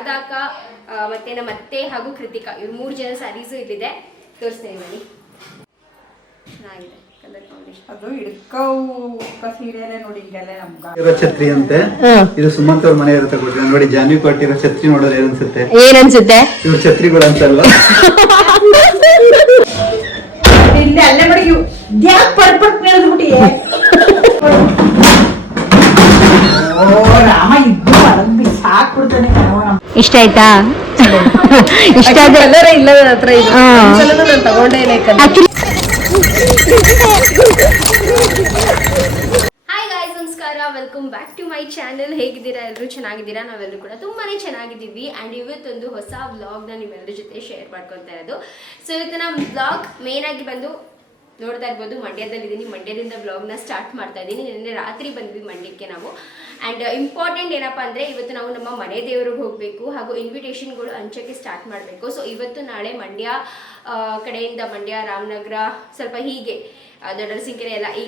ಶಾರದಾಕ ಮತ್ತೆ ನಮ್ಮ ಅತ್ತೆ ಹಾಗೂ ಕೃತಿಕಾ ಇವ್ರು 3 ಜನ ಸ್ಯಾರೀಸು ಇಲ್ಲಿದೆ. ತೋರಿಸ್ತೇನೆ ಬನ್ನಿ. ಚೆನ್ನಾಗಿದೆ ಕಲರ್ ಕಾಂಬಿನೇಷನ್. ಅದು ಹಿಡ್ಕೋ ಸೀರೆಲೆ ನೋಡಿ ಹಿಂಗೆಲ್ಲ ನಮ್ಗೆ ಛತ್ರಿ ಅಂತೆ. ಇದು ಸುಮಂತ್ ಅವ್ರ ಮನೆ ಇರುತ್ತೆ ಕೊಟ್ಟಿರೋ ನೋಡಿ. ಜಾನ್ವಿ ಕೊಟ್ಟಿರೋ ಛತ್ರಿ ನೋಡೋದು ಏನನ್ಸುತ್ತೆ? ಇವ್ರ ಛತ್ರಿಗಳು ಅಂತಲ್ವಾ? ಇಲ್ಲಿ ಅಲ್ಲೇ ಮಾಡಿ ಯಾಕೆ ಪರ್ಪಟ್ ನೆಳೆದ್ಬಿಟ್ಟಿಯೇ? ಓ ರಾಮ ಇದ್ದು ಅರಂಬಿ ಸಾಕ್ಬಿಡ್ತಾನೆ. ಇಷ್ಟ ಆಯ್ತಾ? ಇಷ್ಟ ಕಲರ್ ಇಲ್ಲ ನನ್ನ ಹತ್ರ. ಇದು ನಾನು ತಗೊಂಡೇ ಇಲ್ಲ. ಹಾಯ್ ಗಾಯ್ಸ್, ನಮಸ್ಕಾರ, welcome back to my channel. ಹೇಗಿದ್ದೀರಾ? ಎಲ್ಲರೂ ಚೆನ್ನಾಗಿದ್ದೀರಾ? ನಾವೆಲ್ಲರೂ ಕೂಡ ತುಂಬಾನೇ ಚೆನ್ನಾಗಿದ್ದೀವಿ. ಆ್ಯಂಡ್ ಇವತ್ತೊಂದು ಹೊಸ ವ್ಲಾಗ್ನ ನಿಮ್ಮೆಲ್ಲರ ಜೊತೆ ಶೇರ್ ಮಾಡ್ಕೊತಾ ಇರೋದು. ಸೊ ಇವತ್ತಿನ ವ್ಲಾಗ್ ಮೇನ್ ಆಗಿ ಬಂದು ನೋಡ್ತಾ ಇರ್ಬೋದು, ಮಂಡ್ಯದಲ್ಲಿದ್ದೀನಿ. ಮಂಡ್ಯದಿಂದ ವ್ಲಾಗ್ನ ಸ್ಟಾರ್ಟ್ ಮಾಡ್ತಾ ಇದ್ದೀನಿ. ನಿನ್ನೆ ರಾತ್ರಿ ಬಂದ್ವಿ ಮಂಡ್ಯಕ್ಕೆ ನಾವು. ಆ್ಯಂಡ್ ಇಂಪಾರ್ಟೆಂಟ್ ಏನಪ್ಪ ಅಂದರೆ ಇವತ್ತು ನಾವು ನಮ್ಮ ಮನೆ ದೇವ್ರಿಗೆ ಹೋಗಬೇಕು ಹಾಗೂ ಇನ್ವಿಟೇಷನ್ಗಳು ಹಂಚೋಕ್ಕೆ ಸ್ಟಾರ್ಟ್ ಮಾಡಬೇಕು. ಸೊ ಇವತ್ತು ನಾಳೆ ಮಂಡ್ಯ ಕಡೆಯಿಂದ ಮಂಡ್ಯ, ರಾಮನಗರ, ಸ್ವಲ್ಪ ಹೀಗೆ ದೊಡ್ಡರಸಿಂಕೆರೆ ಎಲ್ಲ ಈ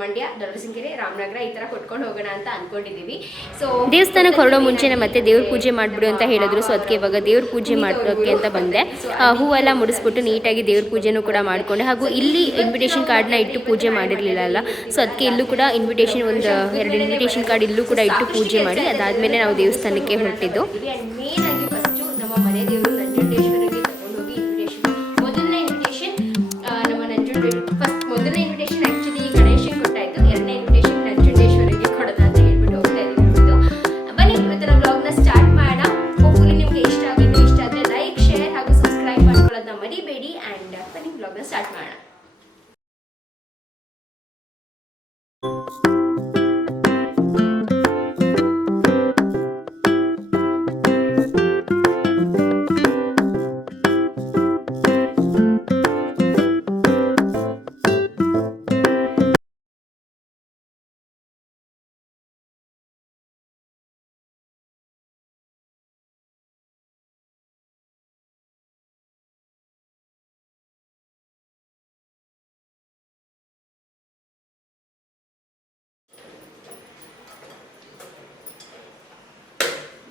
ಮಂಡ್ಯ, ದೊಡ್ಡರಸಿಂಕೆರೆ, ರಾಮನಗರ ಈ ಥರ ಕೊಟ್ಕೊಂಡು ಹೋಗೋಣ ಅಂತ ಅಂದ್ಕೊಂಡಿದ್ದೀವಿ. ಸೊ ದೇವಸ್ಥಾನಕ್ಕೆ ಹೊರಡೋ ಮುಂಚೆನೇ ಮತ್ತೆ ದೇವ್ರ ಪೂಜೆ ಮಾಡಿಬಿಡು ಅಂತ ಹೇಳಿದ್ರು. ಸೊ ಅದಕ್ಕೆ ಇವಾಗ ದೇವ್ರ ಪೂಜೆ ಮಾಡೋಕ್ಕೆ ಅಂತ ಬಂದೆ. ಹೂವೆಲ್ಲ ಮುಡಿಸ್ಬಿಟ್ಟು ನೀಟಾಗಿ ದೇವ್ರ ಪೂಜೆನೂ ಕೂಡ ಮಾಡಿಕೊಂಡೆ. ಹಾಗೂ ಇಲ್ಲಿ ಇನ್ವಿಟೇಷನ್ ಕಾರ್ಡ್ನ ಇಟ್ಟು ಪೂಜೆ ಮಾಡಿರಲಿಲ್ಲ ಅಲ್ಲ. ಸೊ ಅದಕ್ಕೆ ಇಲ್ಲೂ ಕೂಡ ಇನ್ವಿಟೇಷನ್ ಒಂದು 2 ಇನ್ವಿಟೇಷನ್ ಕಾರ್ಡ್ ಇಲ್ಲೂ ಕೂಡ ಇಟ್ಟು ಪೂಜೆ ಮಾಡಿ ಅದಾದಮೇಲೆ ನಾವು ದೇವಸ್ಥಾನಕ್ಕೆ ಹೊರಟಿದ್ದು. ಮೇನ್ ಆಗಿ ಫಸ್ಟು ನಮ್ಮ ಮನೆ ದೇವರು ನಂಜುಂಡೇಶ್ವರಿಗೆ ತಗೊಂಡೋಗಿ ಇನ್ವಿಟೇಷನ್, ಮೊದಲನೇ ಇನ್ವಿಟೇಷನ್ ನಮ್ಮ ಫಸ್ಟ್ ಮೊದಲನೇ ಇನ್ವಿಟೇಷನ್ ಆ್ಯಕ್ಚುಲಿ ಗಣೇಶನ್ ಕೊಟ್ಟಾಯಿತು. 2ನೇ ಇನ್ವಿಟೇಷನ್ ನಂಜುಂಡೇಶ್ವರಿಗೆ ಕೊಡೋಣ ಅಂತ ಹೇಳ್ಬಿಟ್ಟು ಹೋಗ್ತಾ ಇದ್ದೀವಿ. ಬನ್ನಿ ಇವತ್ತಿನ ಬ್ಲಾಗ್ನ ಸ್ಟಾರ್ಟ್ ಮಾಡೋಣ. ಹೋಪ್ಫುಲಿ ನಿಮಗೆ ಇಷ್ಟ ಆಗಿದ್ರೆ, ಇಷ್ಟ ಆದರೆ ಲೈಕ್, ಶೇರ್ ಹಾಗೂ ಸಬ್ಸ್ಕ್ರೈಬ್ ಮಾಡ್ಕೊಳ್ಳೋದನ್ನ ಮರಿಬೇಡಿ. ಆ್ಯಂಡ್ ಬನ್ನಿ ಬ್ಲಾಗ್ನ ಸ್ಟಾರ್ಟ್ ಮಾಡೋಣ.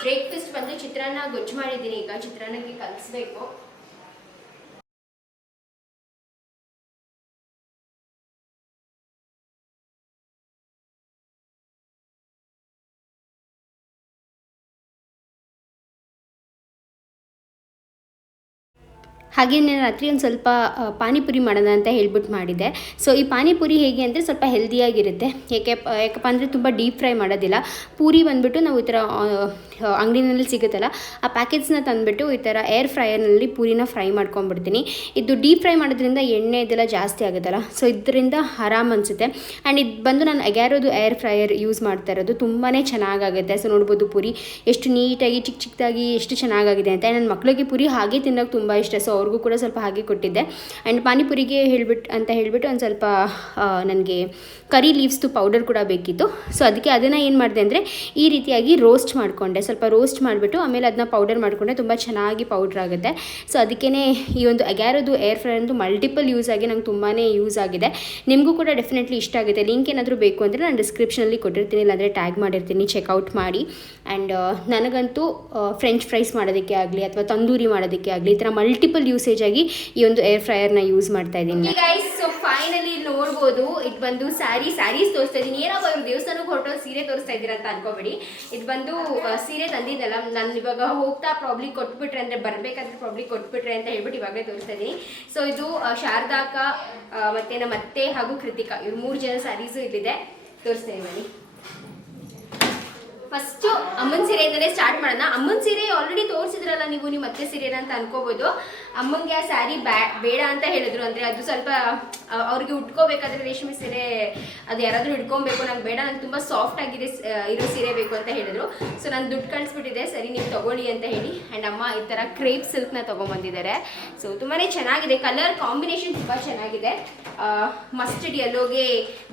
ಬ್ರೇಕ್ಫಾಸ್ಟ್ ಬಂದು ಚಿತ್ರಾನ್ನ ಗೊಜ್ಜು ಮಾಡಿದ್ದೀನಿ. ಈಗ ಚಿತ್ರಾನ್ನಕ್ಕೆ ಕಲಿಸ್ಬೇಕು. ಹಾಗೆ ನಾನು ರಾತ್ರಿ ಒಂದು ಸ್ವಲ್ಪ ಪಾನಿಪುರಿ ಮಾಡೋಣ ಅಂತ ಹೇಳ್ಬಿಟ್ಟು ಮಾಡಿದ್ದೆ. ಸೊ ಈ ಪಾನಿಪುರಿ ಹೇಗೆ ಅಂದರೆ ಸ್ವಲ್ಪ ಹೆಲ್ದಿಯಾಗಿರುತ್ತೆ. ಯಾಕಪ್ಪ ಅಂದರೆ ತುಂಬ ಡೀಪ್ ಫ್ರೈ ಮಾಡೋದಿಲ್ಲ. ಪೂರಿ ಬಂದುಬಿಟ್ಟು ನಾವು ಈ ಥರ ಅಂಗಡಿನಲ್ಲಿ ಸಿಗುತ್ತಲ್ಲ ಆ ಪ್ಯಾಕೆಟ್ಸ್ನ ತಂದುಬಿಟ್ಟು ಈ ಥರ ಏರ್ ಫ್ರೈಯರ್ನಲ್ಲಿ ಪೂರಿನ ಫ್ರೈ ಮಾಡ್ಕೊಂಡ್ಬಿಡ್ತೀನಿ. ಇದು ಡೀಪ್ ಫ್ರೈ ಮಾಡೋದ್ರಿಂದ ಎಣ್ಣೆ ಇದೆಲ್ಲ ಜಾಸ್ತಿ ಆಗುತ್ತಲ್ಲ, ಸೊ ಇದರಿಂದ ಆರಾಮ್ ಅನಿಸುತ್ತೆ. ಆ್ಯಂಡ್ ಇದು ಬಂದು ನಾನು ಅಗ್ಯಾರೋದು ಏರ್ ಫ್ರೈಯರ್ ಯೂಸ್ ಮಾಡ್ತಾ ಇರೋದು. ತುಂಬಾ ಚೆನ್ನಾಗಾಗುತ್ತೆ. ಸೊ ನೋಡ್ಬೋದು ಪೂರಿ ಎಷ್ಟು ನೀಟಾಗಿ ಚಿಕ್ಕ ಚಿಕ್ಕದಾಗಿ ಎಷ್ಟು ಚೆನ್ನಾಗಾಗಿದೆ ಅಂತ. ನನ್ನ ಮಕ್ಕಳಿಗೆ ಪೂರಿ ಹಾಗೆ ತಿನ್ನೋಕೆ ತುಂಬ ಇಷ್ಟ. ಸೊ ಅವ್ರಿಗೂ ಕೂಡ ಸ್ವಲ್ಪ ಹಾಗೆ ಕೊಟ್ಟಿದ್ದೆ. ಆ್ಯಂಡ್ ಪಾನಿಪುರಿಗೆ ಹೇಳ್ಬಿಟ್ಟು ಒಂದು ಸ್ವಲ್ಪ ನನಗೆ ಕರಿ ಲೀವ್ಸ್ದು ಪೌಡರ್ ಕೂಡ ಬೇಕಿತ್ತು. ಸೊ ಅದಕ್ಕೆ ಅದನ್ನು ಏನು ಮಾಡಿದೆ ಅಂದರೆ ಈ ರೀತಿಯಾಗಿ ರೋಸ್ಟ್ ಮಾಡಿಕೊಂಡೆ. ಸ್ವಲ್ಪ ರೋಸ್ಟ್ ಮಾಡಿಬಿಟ್ಟು ಆಮೇಲೆ ಅದನ್ನ ಪೌಡರ್ ಮಾಡಿಕೊಂಡೆ. ತುಂಬ ಚೆನ್ನಾಗಿ ಪೌಡ್ರ್ ಆಗುತ್ತೆ. ಸೊ ಅದಕ್ಕೇ ಈ ಒಂದು ಅಗ್ಯಾರೋದು ಏರ್ ಫ್ರೈ ಅಂತೂ ಮಲ್ಟಿಪಲ್ ಯೂಸ್ ಆಗಿ ನಂಗೆ ತುಂಬಾ ಯೂಸ್ ಆಗಿದೆ. ನಿಮಗೂ ಕೂಡ ಡೆಫಿನೆಟ್ಲಿ ಇಷ್ಟ ಆಗುತ್ತೆ. ಲಿಂಕ್ ಏನಾದರೂ ಬೇಕು ಅಂದರೆ ನಾನು ಡಿಸ್ಕ್ರಿಪ್ಷನಲ್ಲಿ ಕೊಟ್ಟಿರ್ತೀನಿ, ಇಲ್ಲಾಂದರೆ ಟ್ಯಾಗ್ ಮಾಡಿರ್ತೀನಿ, ಚೆಕ್ಔಟ್ ಮಾಡಿ. ಆ್ಯಂಡ್ ನನಗಂತೂ ಫ್ರೆಂಚ್ ಫ್ರೈಸ್ ಮಾಡೋದಕ್ಕೆ ಆಗಲಿ ಅಥವಾ ತಂದೂರಿ ಮಾಡೋದಕ್ಕೆ ಆಗಲಿ ಈ ಥರ ಮಲ್ಟಿಪಲ್ ಯೂಸೇಜ್ ಆಗಿ ಈ ಒಂದು ಏರ್ ಫ್ರೈಯರ್ನ ಯೂಸ್ ಮಾಡ್ತಾ ಇದ್ದೀನಿ. ಗೈಸ್, ಸೊ ಫೈನಲಿ ನೋಡ್ಬೋದು ಇದು ಬಂದು ಸ್ಯಾರೀಸ್ ತೋರಿಸ್ತಾ ಇದ್ದೀನಿ. ಏನಪ್ಪ ಇವರು ದೇವಸ್ಥಾನಕ್ಕೆ ಹೊರಟೋ ಸೀರೆ ತೋರಿಸ್ತಾ ಇದ್ದೀರಾ ಅಂತ ಅನ್ಕೋಬೇಡಿ. ಇದು ಬಂದು ಸೀರೆ ತಂದಿದ್ದಲ್ಲ, ನಾನು ಇವಾಗ ಹೋಗ್ತಾ ಪ್ರಾಬ್ಲಿ ಕೊಟ್ಬಿಟ್ರೆ ಅಂದರೆ ಬರಬೇಕಾದ್ರೆ ಪ್ರಾಬ್ಲಿ ಕೊಟ್ಬಿಟ್ರೆ ಅಂತ ಹೇಳ್ಬಿಟ್ಟು ಇವಾಗಲೇ ತೋರಿಸ್ತಾ ಇದ್ದೀನಿ. ಸೊ ಇದು ಶಾರದಾಕ ಮತ್ತು ನಮ್ಮ ಅತ್ತೆ ಹಾಗೂ ಕೃತಿಕಾ ಇವ್ರು 3 ಜನ ಸ್ಯಾರೀಸು ಇಲ್ಲಿದೆ. ತೋರಿಸ್ತಾ ಇದ್ದೀನಿ. ಫಸ್ಟು ಅಮ್ಮನ ಸೀರೆಯಿಂದಲೇ ಸ್ಟಾರ್ಟ್ ಮಾಡೋಣ. ಅಮ್ಮನ ಸೀರೆ ಆಲ್ರೆಡಿ ತೋರಿಸಿದ್ರಲ್ಲ ನೀವು ನಿಮ್ಮ ಅತ್ತೆ ಸೀರೆನ ಅಂತ ಅನ್ಕೋಬೋದು. ಅಮ್ಮಂಗೆ ಆ ಸ್ಯಾರಿ ಬೇಡ ಅಂತ ಹೇಳಿದ್ರು. ಅಂದರೆ ಅದು ಸ್ವಲ್ಪ ಅವ್ರಿಗೆ ಉಟ್ಕೋಬೇಕಾದ್ರೆ ರೇಷ್ಮೆ ಸೀರೆ ಅದು ಯಾರಾದರೂ ಹಿಡ್ಕೊಬೇಕು, ನಂಗೆ ಬೇಡ, ನಂಗೆ ತುಂಬ ಸಾಫ್ಟ್ ಆಗಿದೆ ಇರೋ ಸೀರೆ ಬೇಕು ಅಂತ ಹೇಳಿದ್ರು. ಸೊ ನಾನು ದುಡ್ಡು ಕಳಿಸ್ಬಿಟ್ಟಿದ್ದೆ, ಸರಿ ನೀವು ತೊಗೊಳ್ಳಿ ಅಂತ ಹೇಳಿ. ಆ್ಯಂಡ್ ಅಮ್ಮ ಈ ಥರ ಕ್ರೇಪ್ ಸಿಲ್ಕ್ನ ತೊಗೊಂಬಂದಿದ್ದಾರೆ. ಸೊ ತುಂಬಾ ಚೆನ್ನಾಗಿದೆ. ಕಲರ್ ಕಾಂಬಿನೇಷನ್ ತುಂಬ ಚೆನ್ನಾಗಿದೆ. ಮಸ್ಟರ್ಡ್ ಯೆಲ್ಲೋಗೆ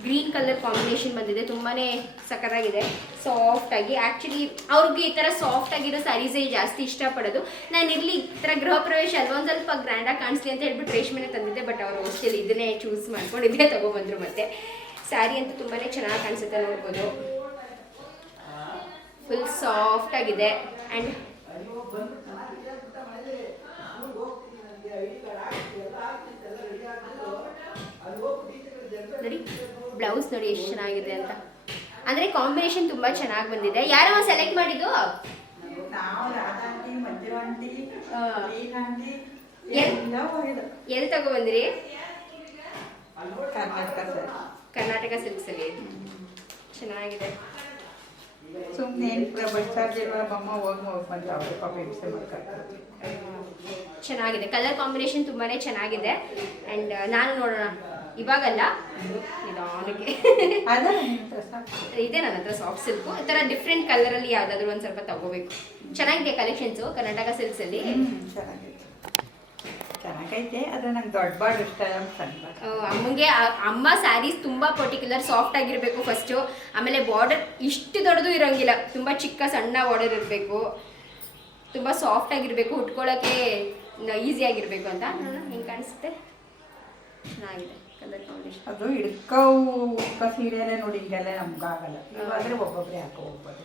ಗ್ರೀನ್ ಕಲರ್ ಕಾಂಬಿನೇಷನ್ ಬಂದಿದೆ. ತುಂಬಾ ಸಖತ್ತಾಗಿದೆ, ಸಾಫ್ಟಾಗಿ. ಆ್ಯಕ್ಚುಲಿ ಅವ್ರಿಗೆ ಈ ಥರ ಸಾಫ್ಟ್ ಆಗಿರೋ ಸ್ಯಾರೀಸೇ ಜಾಸ್ತಿ ಇಷ್ಟಪಡೋದು. ನಾನು ಇರಲಿ ಈ ಥರ ಗೃಹ ಪ್ರವೇಶ ಅಲ್ವಾ, ಒಂದು ಸ್ವಲ್ಪ ಗ್ರ್ಯಾಂಡಾಗಿ ಕಾಣಿಸ್ಲಿ ಅಂತ ಹೇಳ್ಬಿಟ್ಟು ರೇಷ್ಮೆನೇ ತಂದಿದ್ದೆ. ಬಟ್ ಅವರು ಅಷ್ಟೇ ಇದನ್ನೇ ಚೂಸ್ ಮಾಡ್ಕೊಂಡು ಇದೇ ತೊಗೊಬಂದರು. ಮತ್ತು ಸ್ಯಾರಿ ಅಂತೂ ತುಂಬಾ ಚೆನ್ನಾಗಿ ಕಾಣಿಸುತ್ತೆ. ನೋಡ್ಬೋದು ಫುಲ್ ಸಾಫ್ಟಾಗಿದೆ. ಆ್ಯಂಡ್ ಬ್ಲೌಸ್ ನೋಡಿ ಎಷ್ಟು ಚೆನ್ನಾಗಿದೆ ಅಂತ. ಅಂದ್ರೆ ಕಾಂಬಿನೇಷನ್ ತುಂಬಾ ಚೆನ್ನಾಗಿ ಬಂದಿದೆ. ಯಾರಮ್ಮ ಸೆಲೆಕ್ಟ್ ಮಾಡಿದ್ದು? ಎಲ್ಲಿ ತಗೊಬಂದ್ರಿ? ಕರ್ನಾಟಕ ಸಿಲ್ಕ್ಸ್ ಅಲ್ಲಿ. ಚೆನ್ನಾಗಿದೆ. ಚೆನ್ನಾಗಿದೆ, ಕಲರ್ ಕಾಂಬಿನೇಷನ್ ತುಂಬಾನೇ ಚೆನ್ನಾಗಿದೆ. ಅಂಡ್ ನಾನು ನೋಡೋಣ ಇವಾಗಲ್ಲ, ನಿಧಾನಕ್ಕೆ ಇದೆ ನನ್ನ ಹತ್ರ ಸಾಫ್ಟ್ ಸಿಲ್ಕು. ಈ ತರ ಡಿಫ್ರೆಂಟ್ ಕಲರ್ ಅಲ್ಲಿ ಯಾವ್ದಾದ್ರು ಒಂದ್ ಸ್ವಲ್ಪ ತಗೋಬೇಕು. ಚೆನ್ನಾಗಿದೆ ಕಲೆಕ್ಷನ್ಸ್ ಕರ್ನಾಟಕ ಸಿಲ್ಕ್ಸ್ ಅಲ್ಲಿ. ಚೆನ್ನಾಗೈತೆ, ಆದ್ರೆ ನಂಗೆ ದೊಡ್ಡ ಬಾರ್ಡರ್ ಇಷ್ಟ. ಅಮ್ಮಂಗೆ ಅಮ್ಮ ಸ್ಯಾರೀಸ್ ತುಂಬಾ ಪರ್ಟಿಕ್ಯುಲರ್ ಸಾಫ್ಟ್ ಆಗಿರ್ಬೇಕು ಫಸ್ಟ್, ಆಮೇಲೆ ಬಾರ್ಡರ್ ಇಷ್ಟು ದೊಡ್ಡದು ಇರೋಂಗಿಲ್ಲ, ತುಂಬಾ ಚಿಕ್ಕ ಸಣ್ಣ ಬಾರ್ಡರ್ ಇರಬೇಕು, ತುಂಬಾ ಸಾಫ್ಟ್ ಆಗಿರ್ಬೇಕು, ಉಟ್ಕೊಳ್ಳೋಕೆ ಈಸಿ ಆಗಿರ್ಬೇಕು ಅಂತ. ಹೆಂಗ್ ಕಾಣಿಸುತ್ತೆ? ಚೆನ್ನಾಗಿದೆ ಕಲರ್ ಕಾಂಬಿನೇಷನ್. ಅದು ಉಕ್ಕ ಸೀರೆಯಲ್ಲೇ ನೋಡಿ, ಹಿಂಗೆಲ್ಲ ನಮ್ಗಾಗಲ್ಲ. ಇವಾದ್ರೆ ಒಬ್ಬೊಬ್ಬರೇ ಹಾಕೋ ಹೋಗ್ಬೋದು.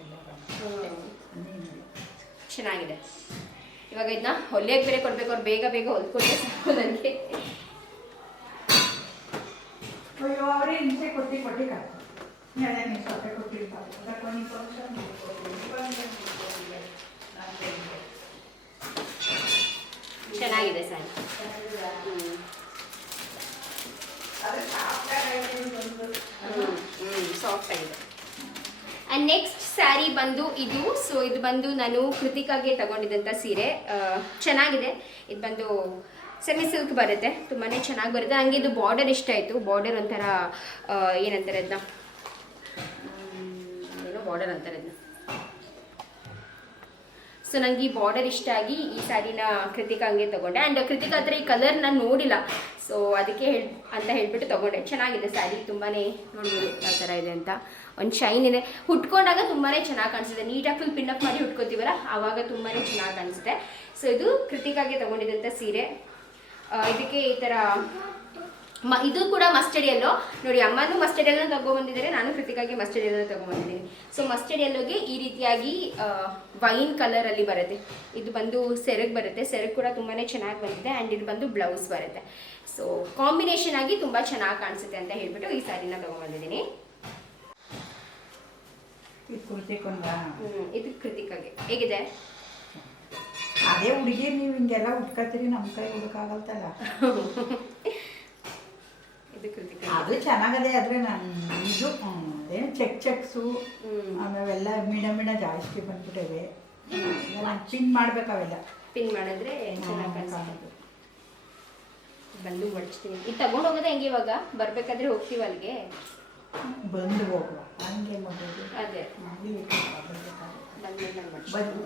ಚೆನ್ನಾಗಿದೆ. ಇವಾಗ ಇದನ್ನ ಹೊಲಿಯಕ್ಕೆ ಬೇರೆ ಕೊಡ್ಬೇಕು, ಅವ್ರು ಬೇಗ ಬೇಗ ಹೊಲ್ಕೊಟ್ಟೆ ಸಾಕು ನನಗೆ. ಅವರೇ ಹಿಂಸೆ ಕೊಟ್ಟು ಚೆನ್ನಾಗಿದೆ ಸರ್. ಸಾಫ್ಟ್ ಆಗಿದೆ. ಆ್ಯಂಡ್ ನೆಕ್ಸ್ಟ್ ಸ್ಯಾರಿ ಬಂದು ಇದು. ಸೊ ಇದು ಬಂದು ನಾನು ಕೃತಿಕಾಗೆ ತಗೊಂಡಿದ್ದಂಥ ಸೀರೆ. ಚೆನ್ನಾಗಿದೆ. ಇದು ಬಂದು ಸೆಮಿ ಸಿಲ್ಕ್ ಬರುತ್ತೆ, ತುಂಬಾ ಚೆನ್ನಾಗಿ ಬರುತ್ತೆ. ನನಗೆ ಇದು ಬಾರ್ಡರ್ ಇಷ್ಟ ಆಯಿತು. ಬಾರ್ಡರ್ ಒಂಥರ ಏನಂತಾರೆ ಅದನ್ನ, ಏನೋ ಬಾರ್ಡರ್ ಅಂತಾರೆ ಅದನ್ನ. ಸೊ ನನಗೆ ಈ ಬಾರ್ಡರ್ ಇಷ್ಟ ಆಗಿ ಈ ಸ್ಯಾರಿನ ಕೃತಿಕಾ ಹಂಗೆ ತೊಗೊಂಡೆ. ಆ್ಯಂಡ್ ಕೃತಿಕಾ ಹತ್ರ ಈ ಕಲರ್ ನಾನು ನೋಡಿಲ್ಲ, ಸೊ ಅದಕ್ಕೆ ಹೇಳ್ಬಿಟ್ಟು ತೊಗೊಂಡೆ. ಚೆನ್ನಾಗಿದೆ ಸ್ಯಾರಿ, ತುಂಬಾ ನೋಡ್ಬೋದು ಯಾವ ಥರ ಇದೆ ಅಂತ. ಒಂದು ಶೈನ್ ಇದೆ, ಉಟ್ಕೊಂಡಾಗ ತುಂಬಾ ಚೆನ್ನಾಗಿ ಕಾಣಿಸುತ್ತೆ. ನೀಟಾಗಿ ಫುಲ್ ಪಿನ್ನಪ್ ಮಾಡಿ ಉಟ್ಕೋತೀವಲ್ಲ, ಆವಾಗ ತುಂಬಾ ಚೆನ್ನಾಗಿ ಕಾಣಿಸುತ್ತೆ. ಸೊ ಇದು ಕೃತಿಕಾಗೆ ತೊಗೊಂಡಿದ್ದಂಥ ಸೀರೆ. ಇದಕ್ಕೆ ಈ ಥರ ಇದು ಕೂಡ ಮಸ್ಟರ್ಡ್ ಯೆಲ್ಲೋ ನೋಡಿ. ಅಮ್ಮನೂ ಮಸ್ಟರ್ಡ್ ಯೆಲ್ಲೋ ತಗೊಂಡ್ಬಂದಿದ್ದಾರೆ, ನಾನು ಕೃತಿಕಾಗೆ ಮಸ್ಟರ್ಡ್ ಯೆಲ್ಲೋ ತಗೊಂಡ್ಬಂದಿದ್ದೀನಿ. ಸೊ ಮಸ್ಟರ್ಡ್ ಯೆಲ್ಲೋಗೆ ಈ ರೀತಿಯಾಗಿ ವೈನ್ ಕಲರಲ್ಲಿ ಬರುತ್ತೆ. ಇದು ಬಂದು ಸೆರಗ್ ಬರುತ್ತೆ, ಸೆರಗ್ ಕೂಡ ತುಂಬಾ ಚೆನ್ನಾಗಿ ಬಂದಿದೆ. ಆ್ಯಂಡ್ ಇದು ಬಂದು ಬ್ಲೌಸ್ ಬರುತ್ತೆ. ಸೊ ಕಾಂಬಿನೇಷನ್ ಆಗಿ ತುಂಬ ಚೆನ್ನಾಗಿ ಕಾಣಿಸುತ್ತೆ ಅಂತ ಹೇಳ್ಬಿಟ್ಟು ಈ ಸ್ಯಾರಿನ ತಗೊಂಡ್ಬಂದಿದ್ದೀನಿ. ಇದು ಕೃತಿಕಾಗೆ ಹೇಗಿದೆ? ಅದೇ ಹುಡುಗಿ, ನೀವು ಹಿಂಗೆಲ್ಲ ಉಟ್ಕೊತೀರಿ, ನಮ್ಮ ಕೈ ಹುಡುಕಾಗಲ್ತಲ್ಲ. ಅದು ಚೆನ್ನಾಗದೆ, ಆದ್ರೆ ನಾನು ಇದು ಏನು ಚೆಕ್ಸು ಅವೆಲ್ಲ ಮಿಡ ಜಾಸ್ತಿ ಬಂದ್ಬಿಟ್ಟಿವೆ. ಪಿನ್ ಮಾಡ್ಬೇಕು, ಅವೆಲ್ಲ ಪಿನ್ ಮಾಡಿದ್ರೆ ಚೆನ್ನಾಗಿ ಕಾಣಿಸುತ್ತೆ. ಬಂದು ಮಡ್ಚ್ತೀನಿ. ಇದು ತಗೊಂಡು ಹೋಗೋದೇ ಹೆಂಗೆ? ಇವಾಗ ಬರ್ಬೇಕಾದ್ರೆ ಹೋಗ್ತೀವಿ ಅಲ್ಲಿಗೆ, ಬಂದು ಹೋಗುವ ಹಂಗೆ ಮಾಡೋದು. ಅದೇ ಬಂದು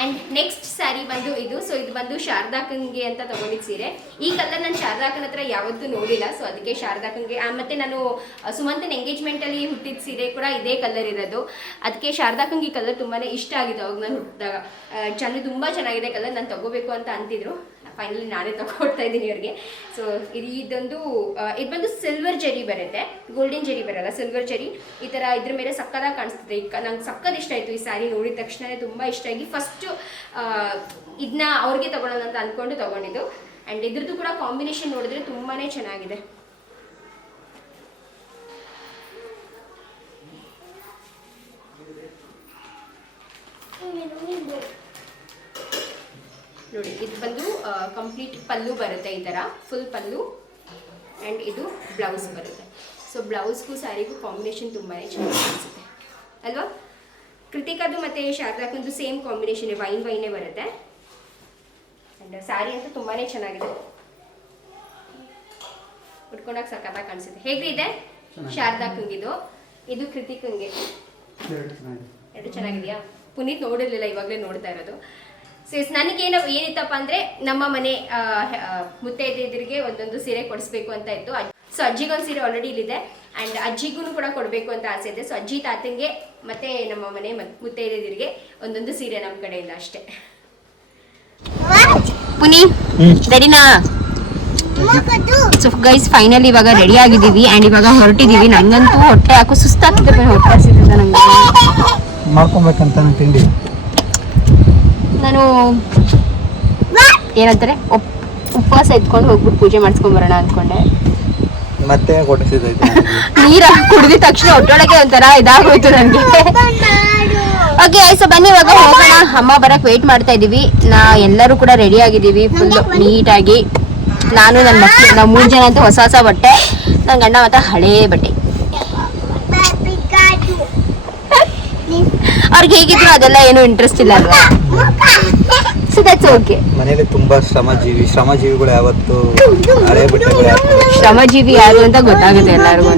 ಆ್ಯಂಡ್ ನೆಕ್ಸ್ಟ್ ಸ್ಯಾರಿ ಬಂದು ಇದು. ಸೊ ಇದು ಬಂದು ಶಾರದಾಕಂಗೆ ಅಂತ ತಗೊಂಡಿದ್ದು ಸೀರೆ. ಈ ಕಲರ್ ನಾನು ಶಾರದಾಕನ ಹತ್ರ ಯಾವತ್ತೂ ನೋಡಿಲ್ಲ, ಸೊ ಅದಕ್ಕೆ ಶಾರದಾಕಂಗೆ. ಮತ್ತು ನಾನು ಸುಮಂತನ ಎಂಗೇಜ್ಮೆಂಟಲ್ಲಿ ಹುಟ್ಟಿದ ಸೀರೆ ಕೂಡ ಇದೇ ಕಲರ್ ಇರೋದು, ಅದಕ್ಕೆ ಶಾರದಾಕಂಗೆ ಈ ಕಲರ್ ತುಂಬಾ ಇಷ್ಟ ಆಗಿದೆ. ಅವಾಗ ನಾನು ಹುಟ್ಟಿದಾಗ ತುಂಬ ಚೆನ್ನಾಗಿದೆ ಕಲರ್, ನಾನು ತಗೋಬೇಕು ಅಂತ ಅಂತಿದ್ರು. ಫೈನಲಿ ನಾನೇ ತಗೊಳ್ತಾ ಇದ್ದೀನಿ ಅವ್ರಿಗೆ. ಸೊ ಇದು ಬಂದು ಸಿಲ್ವರ್ ಜರಿ ಬರುತ್ತೆ, ಗೋಲ್ಡನ್ ಜರಿ ಬರಲ್ಲ, ಸಿಲ್ವರ್ ಜರಿ. ಈ ಥರ ಇದ್ರ ಮೇಲೆ ಸಕ್ಕದಾಗಿ ಕಾಣಿಸ್ತದೆ. ನಂಗೆ ಸಕ್ಕದ ಇಷ್ಟ ಆಯಿತು ಈ ಸ್ಯಾರಿ ನೋಡಿದ ತಕ್ಷಣ, ತುಂಬ ಇಷ್ಟ ಆಗಿ ಫಸ್ಟು ಇದನ್ನ ಅವ್ರಿಗೆ ತಗೊಳ್ಳೋಣ ಅಂತ ಅಂದ್ಕೊಂಡು ತಗೊಂಡಿದ್ದು. ಆ್ಯಂಡ್ ಇದ್ರದ್ದು ಕೂಡ ಕಾಂಬಿನೇಷನ್ ನೋಡಿದ್ರೆ ತುಂಬಾ ಚೆನ್ನಾಗಿದೆ. ನೋಡಿ ಇದು ಬಂದು ಕಂಪ್ಲೀಟ್ ಪಲ್ಲು ಬರುತ್ತೆ, ಈ ಥರ ಫುಲ್ ಪಲ್ಲು. ಆ್ಯಂಡ್ ಇದು ಬ್ಲೌಸ್ ಬರುತ್ತೆ. ಸೊ ಬ್ಲೌಸ್ಗೂ ಸ್ಯಾರಿಗೂ ಕಾಂಬಿನೇಷನ್ ತುಂಬಾ ಚೆನ್ನಾಗಿ ಅನಿಸುತ್ತೆ ಅಲ್ವಾ? ಕೃತಿಕಾದು ಮತ್ತು ಶಾರದಾಕಂದು ಸೇಮ್ ಕಾಂಬಿನೇಷನ್, ವೈನೇ ಬರುತ್ತೆ. ಆ್ಯಂಡ್ ಸ್ಯಾರಿ ಅಂತೂ ತುಂಬಾ ಚೆನ್ನಾಗಿದೆ, ಉಟ್ಕೊಂಡಾಗ ಸಕ್ಕತ್ತಾಗಿ ಕಾಣಿಸುತ್ತೆ. ಹೇಗೆ ಇದೆ ಶಾರದಾಕಂಗಿದು, ಇದು ಕೃತಿಕಂಗೆ ಎರಡು ಚೆನ್ನಾಗಿದೆಯಾ? ಪುನೀತ್ ನೋಡಿರಲಿಲ್ಲ, ಇವಾಗಲೇ ನೋಡ್ತಾ ಇರೋದು. ಸೊ ಏನಿತ್ತಪ್ಪ ಅಂದರೆ ನಮ್ಮ ಮನೆ ಮುತ್ತೈದೆಯರಿಗೆ ಒಂದೊಂದು ಸೀರೆ ಕೊಡಿಸ್ಬೇಕು ಅಂತ ಇತ್ತು. ಸೊ ಅಜ್ಜಿಗೊಂದು ಸೀರೆ ಆಲ್ರೆಡಿ ಇಲ್ಲಿದೆ, ಆ್ಯಂಡ್ ಅಜ್ಜಿಗೂ ಕೂಡ ಕೊಡಬೇಕು ಅಂತ ಆಸೆ ಇದೆ. ಸೊ ಅಜ್ಜಿ ತಾತಂಗೆ ಮತ್ತು ನಮ್ಮ ಮನೆ ಮುತ್ತೈದೆಯರಿಗೆ ಒಂದೊಂದು ಸೀರೆ ನಮ್ಮ ಕಡೆಯಿಂದ ಅಷ್ಟೇ. ಪುನಿ ರೆಡಿನಾ? ಸೊ ಗೈಸ್ ಫೈನಲಿ ಇವಾಗ ರೆಡಿ ಆಗಿದ್ದೀವಿ ಆ್ಯಂಡ್ ಇವಾಗ ಹೊರಟಿದ್ದೀವಿ. ನನಗಂತೂ ಹೊಟ್ಟೆ ಹಾಕೋ ಸುಸ್ತಾಗ್ತಿದೆ, ಹೊಟ್ಟೆ ಹಸಿದಿದೆ ನನಗೆ. ಮಾಡ್ಕೊಬೇಕಂತ ತಿಂಡಿ ನಾನು ಏನಂತಾರೆ ಉಪವಾಸ ಎತ್ಕೊಂಡು ಹೋಗ್ಬಿಟ್ಟು ಪೂಜೆ ಮಾಡಿಸ್ಕೊಂಡ್ ಬರೋಣ ಅಂದ್ಕೊಂಡೆ. ಮತ್ತೆ ಕೊಟ್ಟಿಸಿದೈತೆ ನೀರ ಕುಡಿದ ತಕ್ಷಣ ಒಟ್ಟೊಳಗೆ ಒಂಥರ ಇದಾಗೋಯ್ತು ನನಗೆ. ಓಕೆ ಸೊ ಬನ್ನಿ ಇವಾಗ ಹೋಗೋಣ. ಅಮ್ಮ ಬರಕ್ ವೇಟ್ ಮಾಡ್ತಾ ಇದೀವಿ. ಎಲ್ಲರೂ ಕೂಡ ರೆಡಿ ಆಗಿದ್ದೀವಿ ಫುಲ್ ನೀಟಾಗಿ. ನಾನು ನನ್ನ ಮಕ್ಕಳು ನಾವು 3 ಜನ ಅಂತ ಹೊಸ ಬಟ್ಟೆ, ನನ್ನ ಗಂಡ ಮಾತ್ರ ಹಳೇ ಬಟ್ಟೆ. ಅವ್ರಿಗೆ ಹೇಗಿದ್ರು ಅದೆಲ್ಲ ಏನು ಇಂಟ್ರೆಸ್ಟ್ ಇಲ್ಲ ಅಲ್ವಾ. So that's okay. ಮನೇಲಿ ತುಂಬಾ ಶ್ರಮಜೀವಿಗಳು ಯಾವತ್ತು ಹಳೆ ಬಟ್ಟೆಗಳು ಶ್ರಮಜೀವಿ ಯಾರು ಅಂತ ಗೊತ್ತಾಗುತ್ತೆ ಎಲ್ಲರಿಗೂ.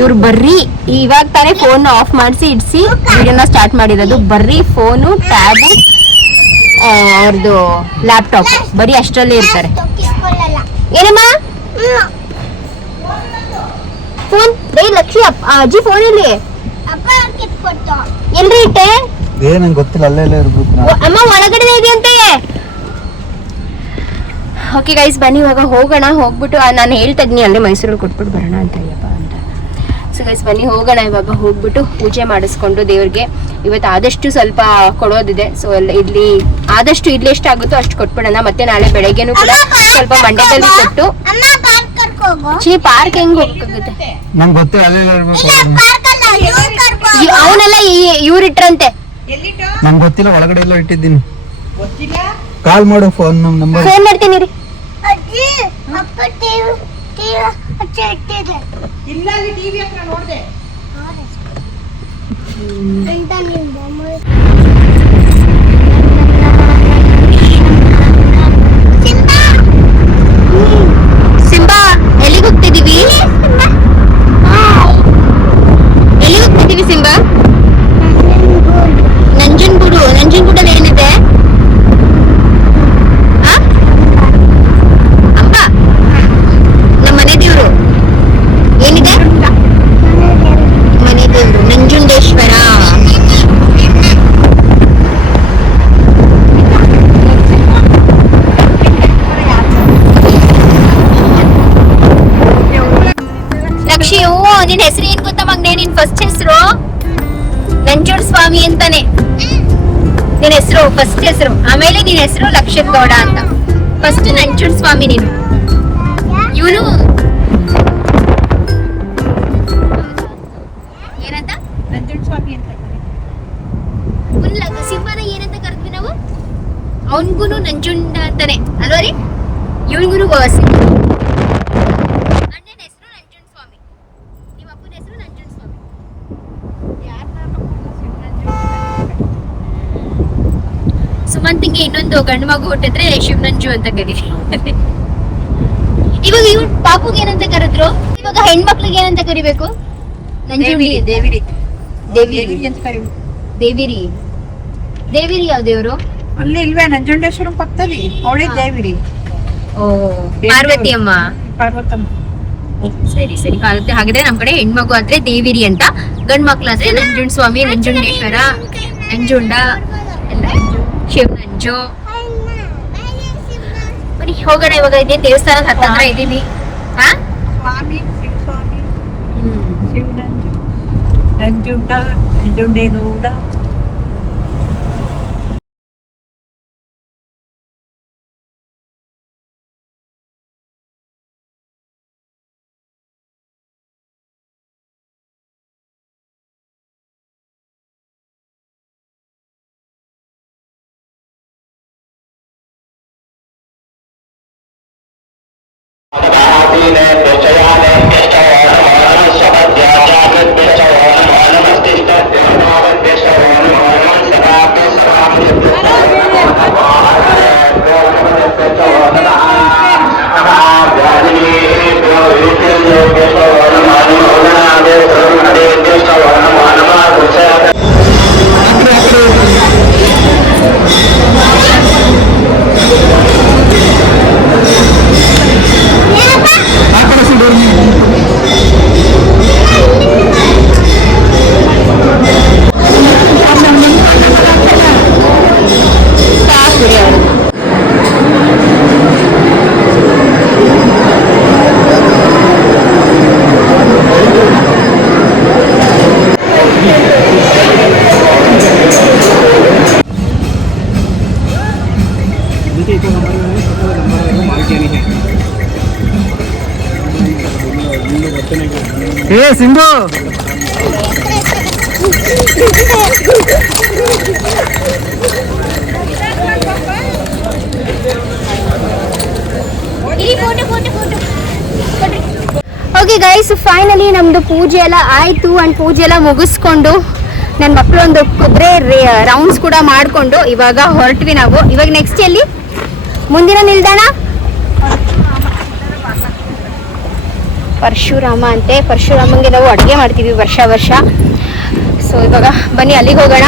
ಇವ್ರು ಬರ್ರಿ ಇವಾಗ ತಾನೇ ಫೋನ್ ಆಫ್ ಮಾಡಿಸಿ ಇಡ್ಸಿ ವಿಡಿಯೋನ ಸ್ಟಾರ್ಟ್ ಮಾಡಿರೋದು. ಬರ್ರಿ ಫೋನು, ಟ್ಯಾಬು, ಅವ್ರದ್ದು ಲ್ಯಾಪ್ಟಾಪ್ ಬರೀ ಅಷ್ಟರಲ್ಲೇ ಇರ್ತಾರೆ. ಏನಮ್ಮ ಫೋನ್ ಲಕ್ಷ್ಮಿ ಅಜ್ಜಿ ಫೋನ್ ಇಲ್ಲಿ ಎಲ್ರಿ ಇಟ್ಟೆ? ನಂಗೆ ಗೊತ್ತಿಲ್ಲ, ಅಲ್ಲೇ ಇರ್ಬೇಕು. ಅಮ್ಮ ಒಳಗಡೆ ಇದೆಯಂತೆ. ಓಕೆ ಗೈಸ್ ಬನ್ನಿ ಇವಾಗ ಹೋಗೋಣ. ಹೋಗ್ಬಿಟ್ಟು ನಾನು ಹೇಳ್ತಾ ಇದ್ದೀನಿ ಅಲ್ಲೇ ಮೈಸೂರಲ್ಲಿ ಕೊಟ್ಬಿಟ್ಟು ಬರೋಣ ಅಂತ ಅಯ್ಯಪ್ಪ ಅಂತ. ಸೊ ಗೈಸ್ ಬನ್ನಿ ಹೋಗೋಣ. ಇವಾಗ ಹೋಗ್ಬಿಟ್ಟು ಪೂಜೆ ಮಾಡಿಸ್ಕೊಂಡು ದೇವ್ರಿಗೆ ಇವತ್ತು ಆದಷ್ಟು ಸ್ವಲ್ಪ ಕೊಡೋದಿದೆ. ಸೊ ಇಲ್ಲಿ ಆದಷ್ಟು ಇಲ್ಲಿ ಎಷ್ಟಾಗುತ್ತೋ ಅಷ್ಟು ಕೊಟ್ಬಿಡೋಣ. ಮತ್ತೆ ನಾಳೆ ಬೆಳಗ್ಗೆನೂ ಕೂಡ ಸ್ವಲ್ಪ ಮಂಡ್ಯದಲ್ಲಿ ಕೊಟ್ಟು ಪಾರ್ಕ್ ಹೆಂಗ್ ಹೋಗಕ್ಕಾಗುತ್ತೆ? ನಂಗೆ ಗೊತ್ತಿಲ್ಲ, ಅಲ್ಲೇ ಇರ್ಬೇಕು. ಅವನೆಲ್ಲ ಇವ್ರು ಇಟ್ರಂತೆ. ನಂಗೆ ಗೊತ್ತಿಲ್ಲ, ಒಳಗಡೆ ಎಲ್ಲ ಇಟ್ಟಿದ್ದೀನಿ. ಕಾಲ್ ಮಾಡು, ಫೋನ್ ನಂಬರ್ ಫೋನ್ ಮಾಡ್ತೀನಿ ರೀ. ಇಲ್ಲ ಅಲ್ಲಿ ಟಿವಿ ಹತ್ರ ನೋಡ್ದೆ. ಸಿಂಬಾ ಎಲ್ಲಿಗೆ ಹೋಗ್ತಿದೀವಿ? ಎಲ್ಲಿಗೆ ಹೋಗ್ತಿದೀವಿ ಸಿಂಬಾ? ನಂಜನಗೂಡಲ್ಲಿ ಏನಿದೆ? ಅಂಬ ನಮ್ಮ ಮನೆ ದೇವ್ರು ಏನಿದೆ? ಮನೆ ದೇವ್ರು ನಂಜುಂಡೇಶ್ವರ. ಲಕ್ಷ್ಮಿಯು ನಿನ್ ಹೆಸರು ಏನ್ ಗೊತ್ತಾ ಮಗ್ನೆ? ನಿನ್ ಫಸ್ಟ್ ಹೆಸರು ನಂಜುಂಡ ಸ್ವಾಮಿ ಅಂತಾನೆ ನಿನ್ ಹೆಸರು, ಫಸ್ಟ್ ಹೆಸರು. ಆಮೇಲೆ ನಿನ್ ಹೆಸರು ಲಕ್ಷಿತ್ ಗೌಡ ಅಂತ. ಫಸ್ಟ್ ನಂಜುಂಡ ಸ್ವಾಮಿ ನೀನು. ಇವನು ಏನಂತ? ನಂಜುಂಡ ಸ್ವಾಮಿ ಅಂತ ಸಿಂಹನ ಏನಂತ ಕರೆದ್ವಿ ನಾವು? ಅವನ್ಗುನು ನಂಜುಂಡ ಅಂತಾನೆ ಅಲ್ವಾ ರೀ? ಇವನ್ಗುನು ಅಣ್ಣನ ಹೆಸರು ನಂಜುಂಡ ಸ್ವಾಮಿ, ನಿಮ್ಮ ಅಪ್ಪನ ಹೆಸರು ನಂಜುಂಡ ಸ್ವಾಮಿ. ಸುಮಂತಿಗೆ ಇನ್ನೊಂದು ಗಂಡು ಮಗು ಹುಟ್ಟಿದ್ರೆ ಶಿವನಂಜು ಅಂತ ಕರೀರಿ. ಇವಾಗ ಇವ್ ಪಾಪುಗೆ ಏನಂತ ಕರೆದ್ರು? ಇವಾಗ ಹೆಣ್ಮಕ್ಳಿಗೆ ಏನಂತ ಕರಿಬೇಕು? ನಂಜುಂಡಿ. ದೇವಿರಿ ದೇವಿರಿ ಅಂತ ಕರೀಬೇಕು. ದೇವಿರಿ. ದೇವಿರಿ ಯಾವ ದೇವ್ರು? ಅಲ್ಲಿ ಇಲ್ವೇ ನಂಜುಂಡೇಶ್ವರ ಪಕ್ಕದಲ್ಲಿ ಅವಳೇ ದೇವಿರಿ. ಓ ಪಾರ್ವತಿ ಅಮ್ಮ. ಪಾರ್ವತಮ್ಮ. ಸರಿ ಸರಿ. ಹಾಗಾದ್ರೆ ನಮ್ ಕಡೆ ಹೆಣ್ಮಗು ಆದ್ರೆ ದೇವಿರಿ ಅಂತ, ಗಂಡ್ ಮಕ್ಳು ಆದ್ರೆ ನಂಜುಂಡ ಸ್ವಾಮಿ, ನಂಜುಂಡೇಶ್ವರ, ನಂಜುಂಡ, ಶಿವನಂಜು. ಬನ್ನಿ ಹೋಗೋಣ. ಇವಾಗ ಇದೇನ್ ದೇವಸ್ಥಾನದ ಹತ್ರ ಇದೀನಿ. ಸ್ವಾಮಿ ಶಿವಸ್ವಾಮಿ, ಶಿವನಂಜು, ನಂಜುಂಡ, ನಂಜುಂಡೇಗೌಡ. ಆ ಕಡೆ ಏ ಸಿಂಧು ಓಕೆ ಗೈಸ್, ಫೈನಲಿ ನಮ್ಮದು ಪೂಜೆ ಎಲ್ಲ ಆಯಿತು ಆ್ಯಂಡ್ ಪೂಜೆ ಎಲ್ಲ ಮುಗಿಸ್ಕೊಂಡು ನನ್ನ ಮಕ್ಕಳು ಒಂದು ಕುದುರೆ ರೌಂಡ್ಸ್ ಕೂಡ ಮಾಡಿಕೊಂಡು ಇವಾಗ ಹೊರಟ್ವಿ ನಾವು. ಇವಾಗ ನೆಕ್ಸ್ಟ್ ಎಲ್ಲಿ ಮುಂದಿನ ನಿಲ್ದಾಣ ಪರಶುರಾಮ ಅಂತೆ. ಪರಶುರಾಮಂಗೆ ನಾವು ಅಡುಗೆ ಮಾಡ್ತೀವಿ ವರ್ಷ. ಸೊ ಇವಾಗ ಬನ್ನಿ ಅಲ್ಲಿಗೆ ಹೋಗೋಣ.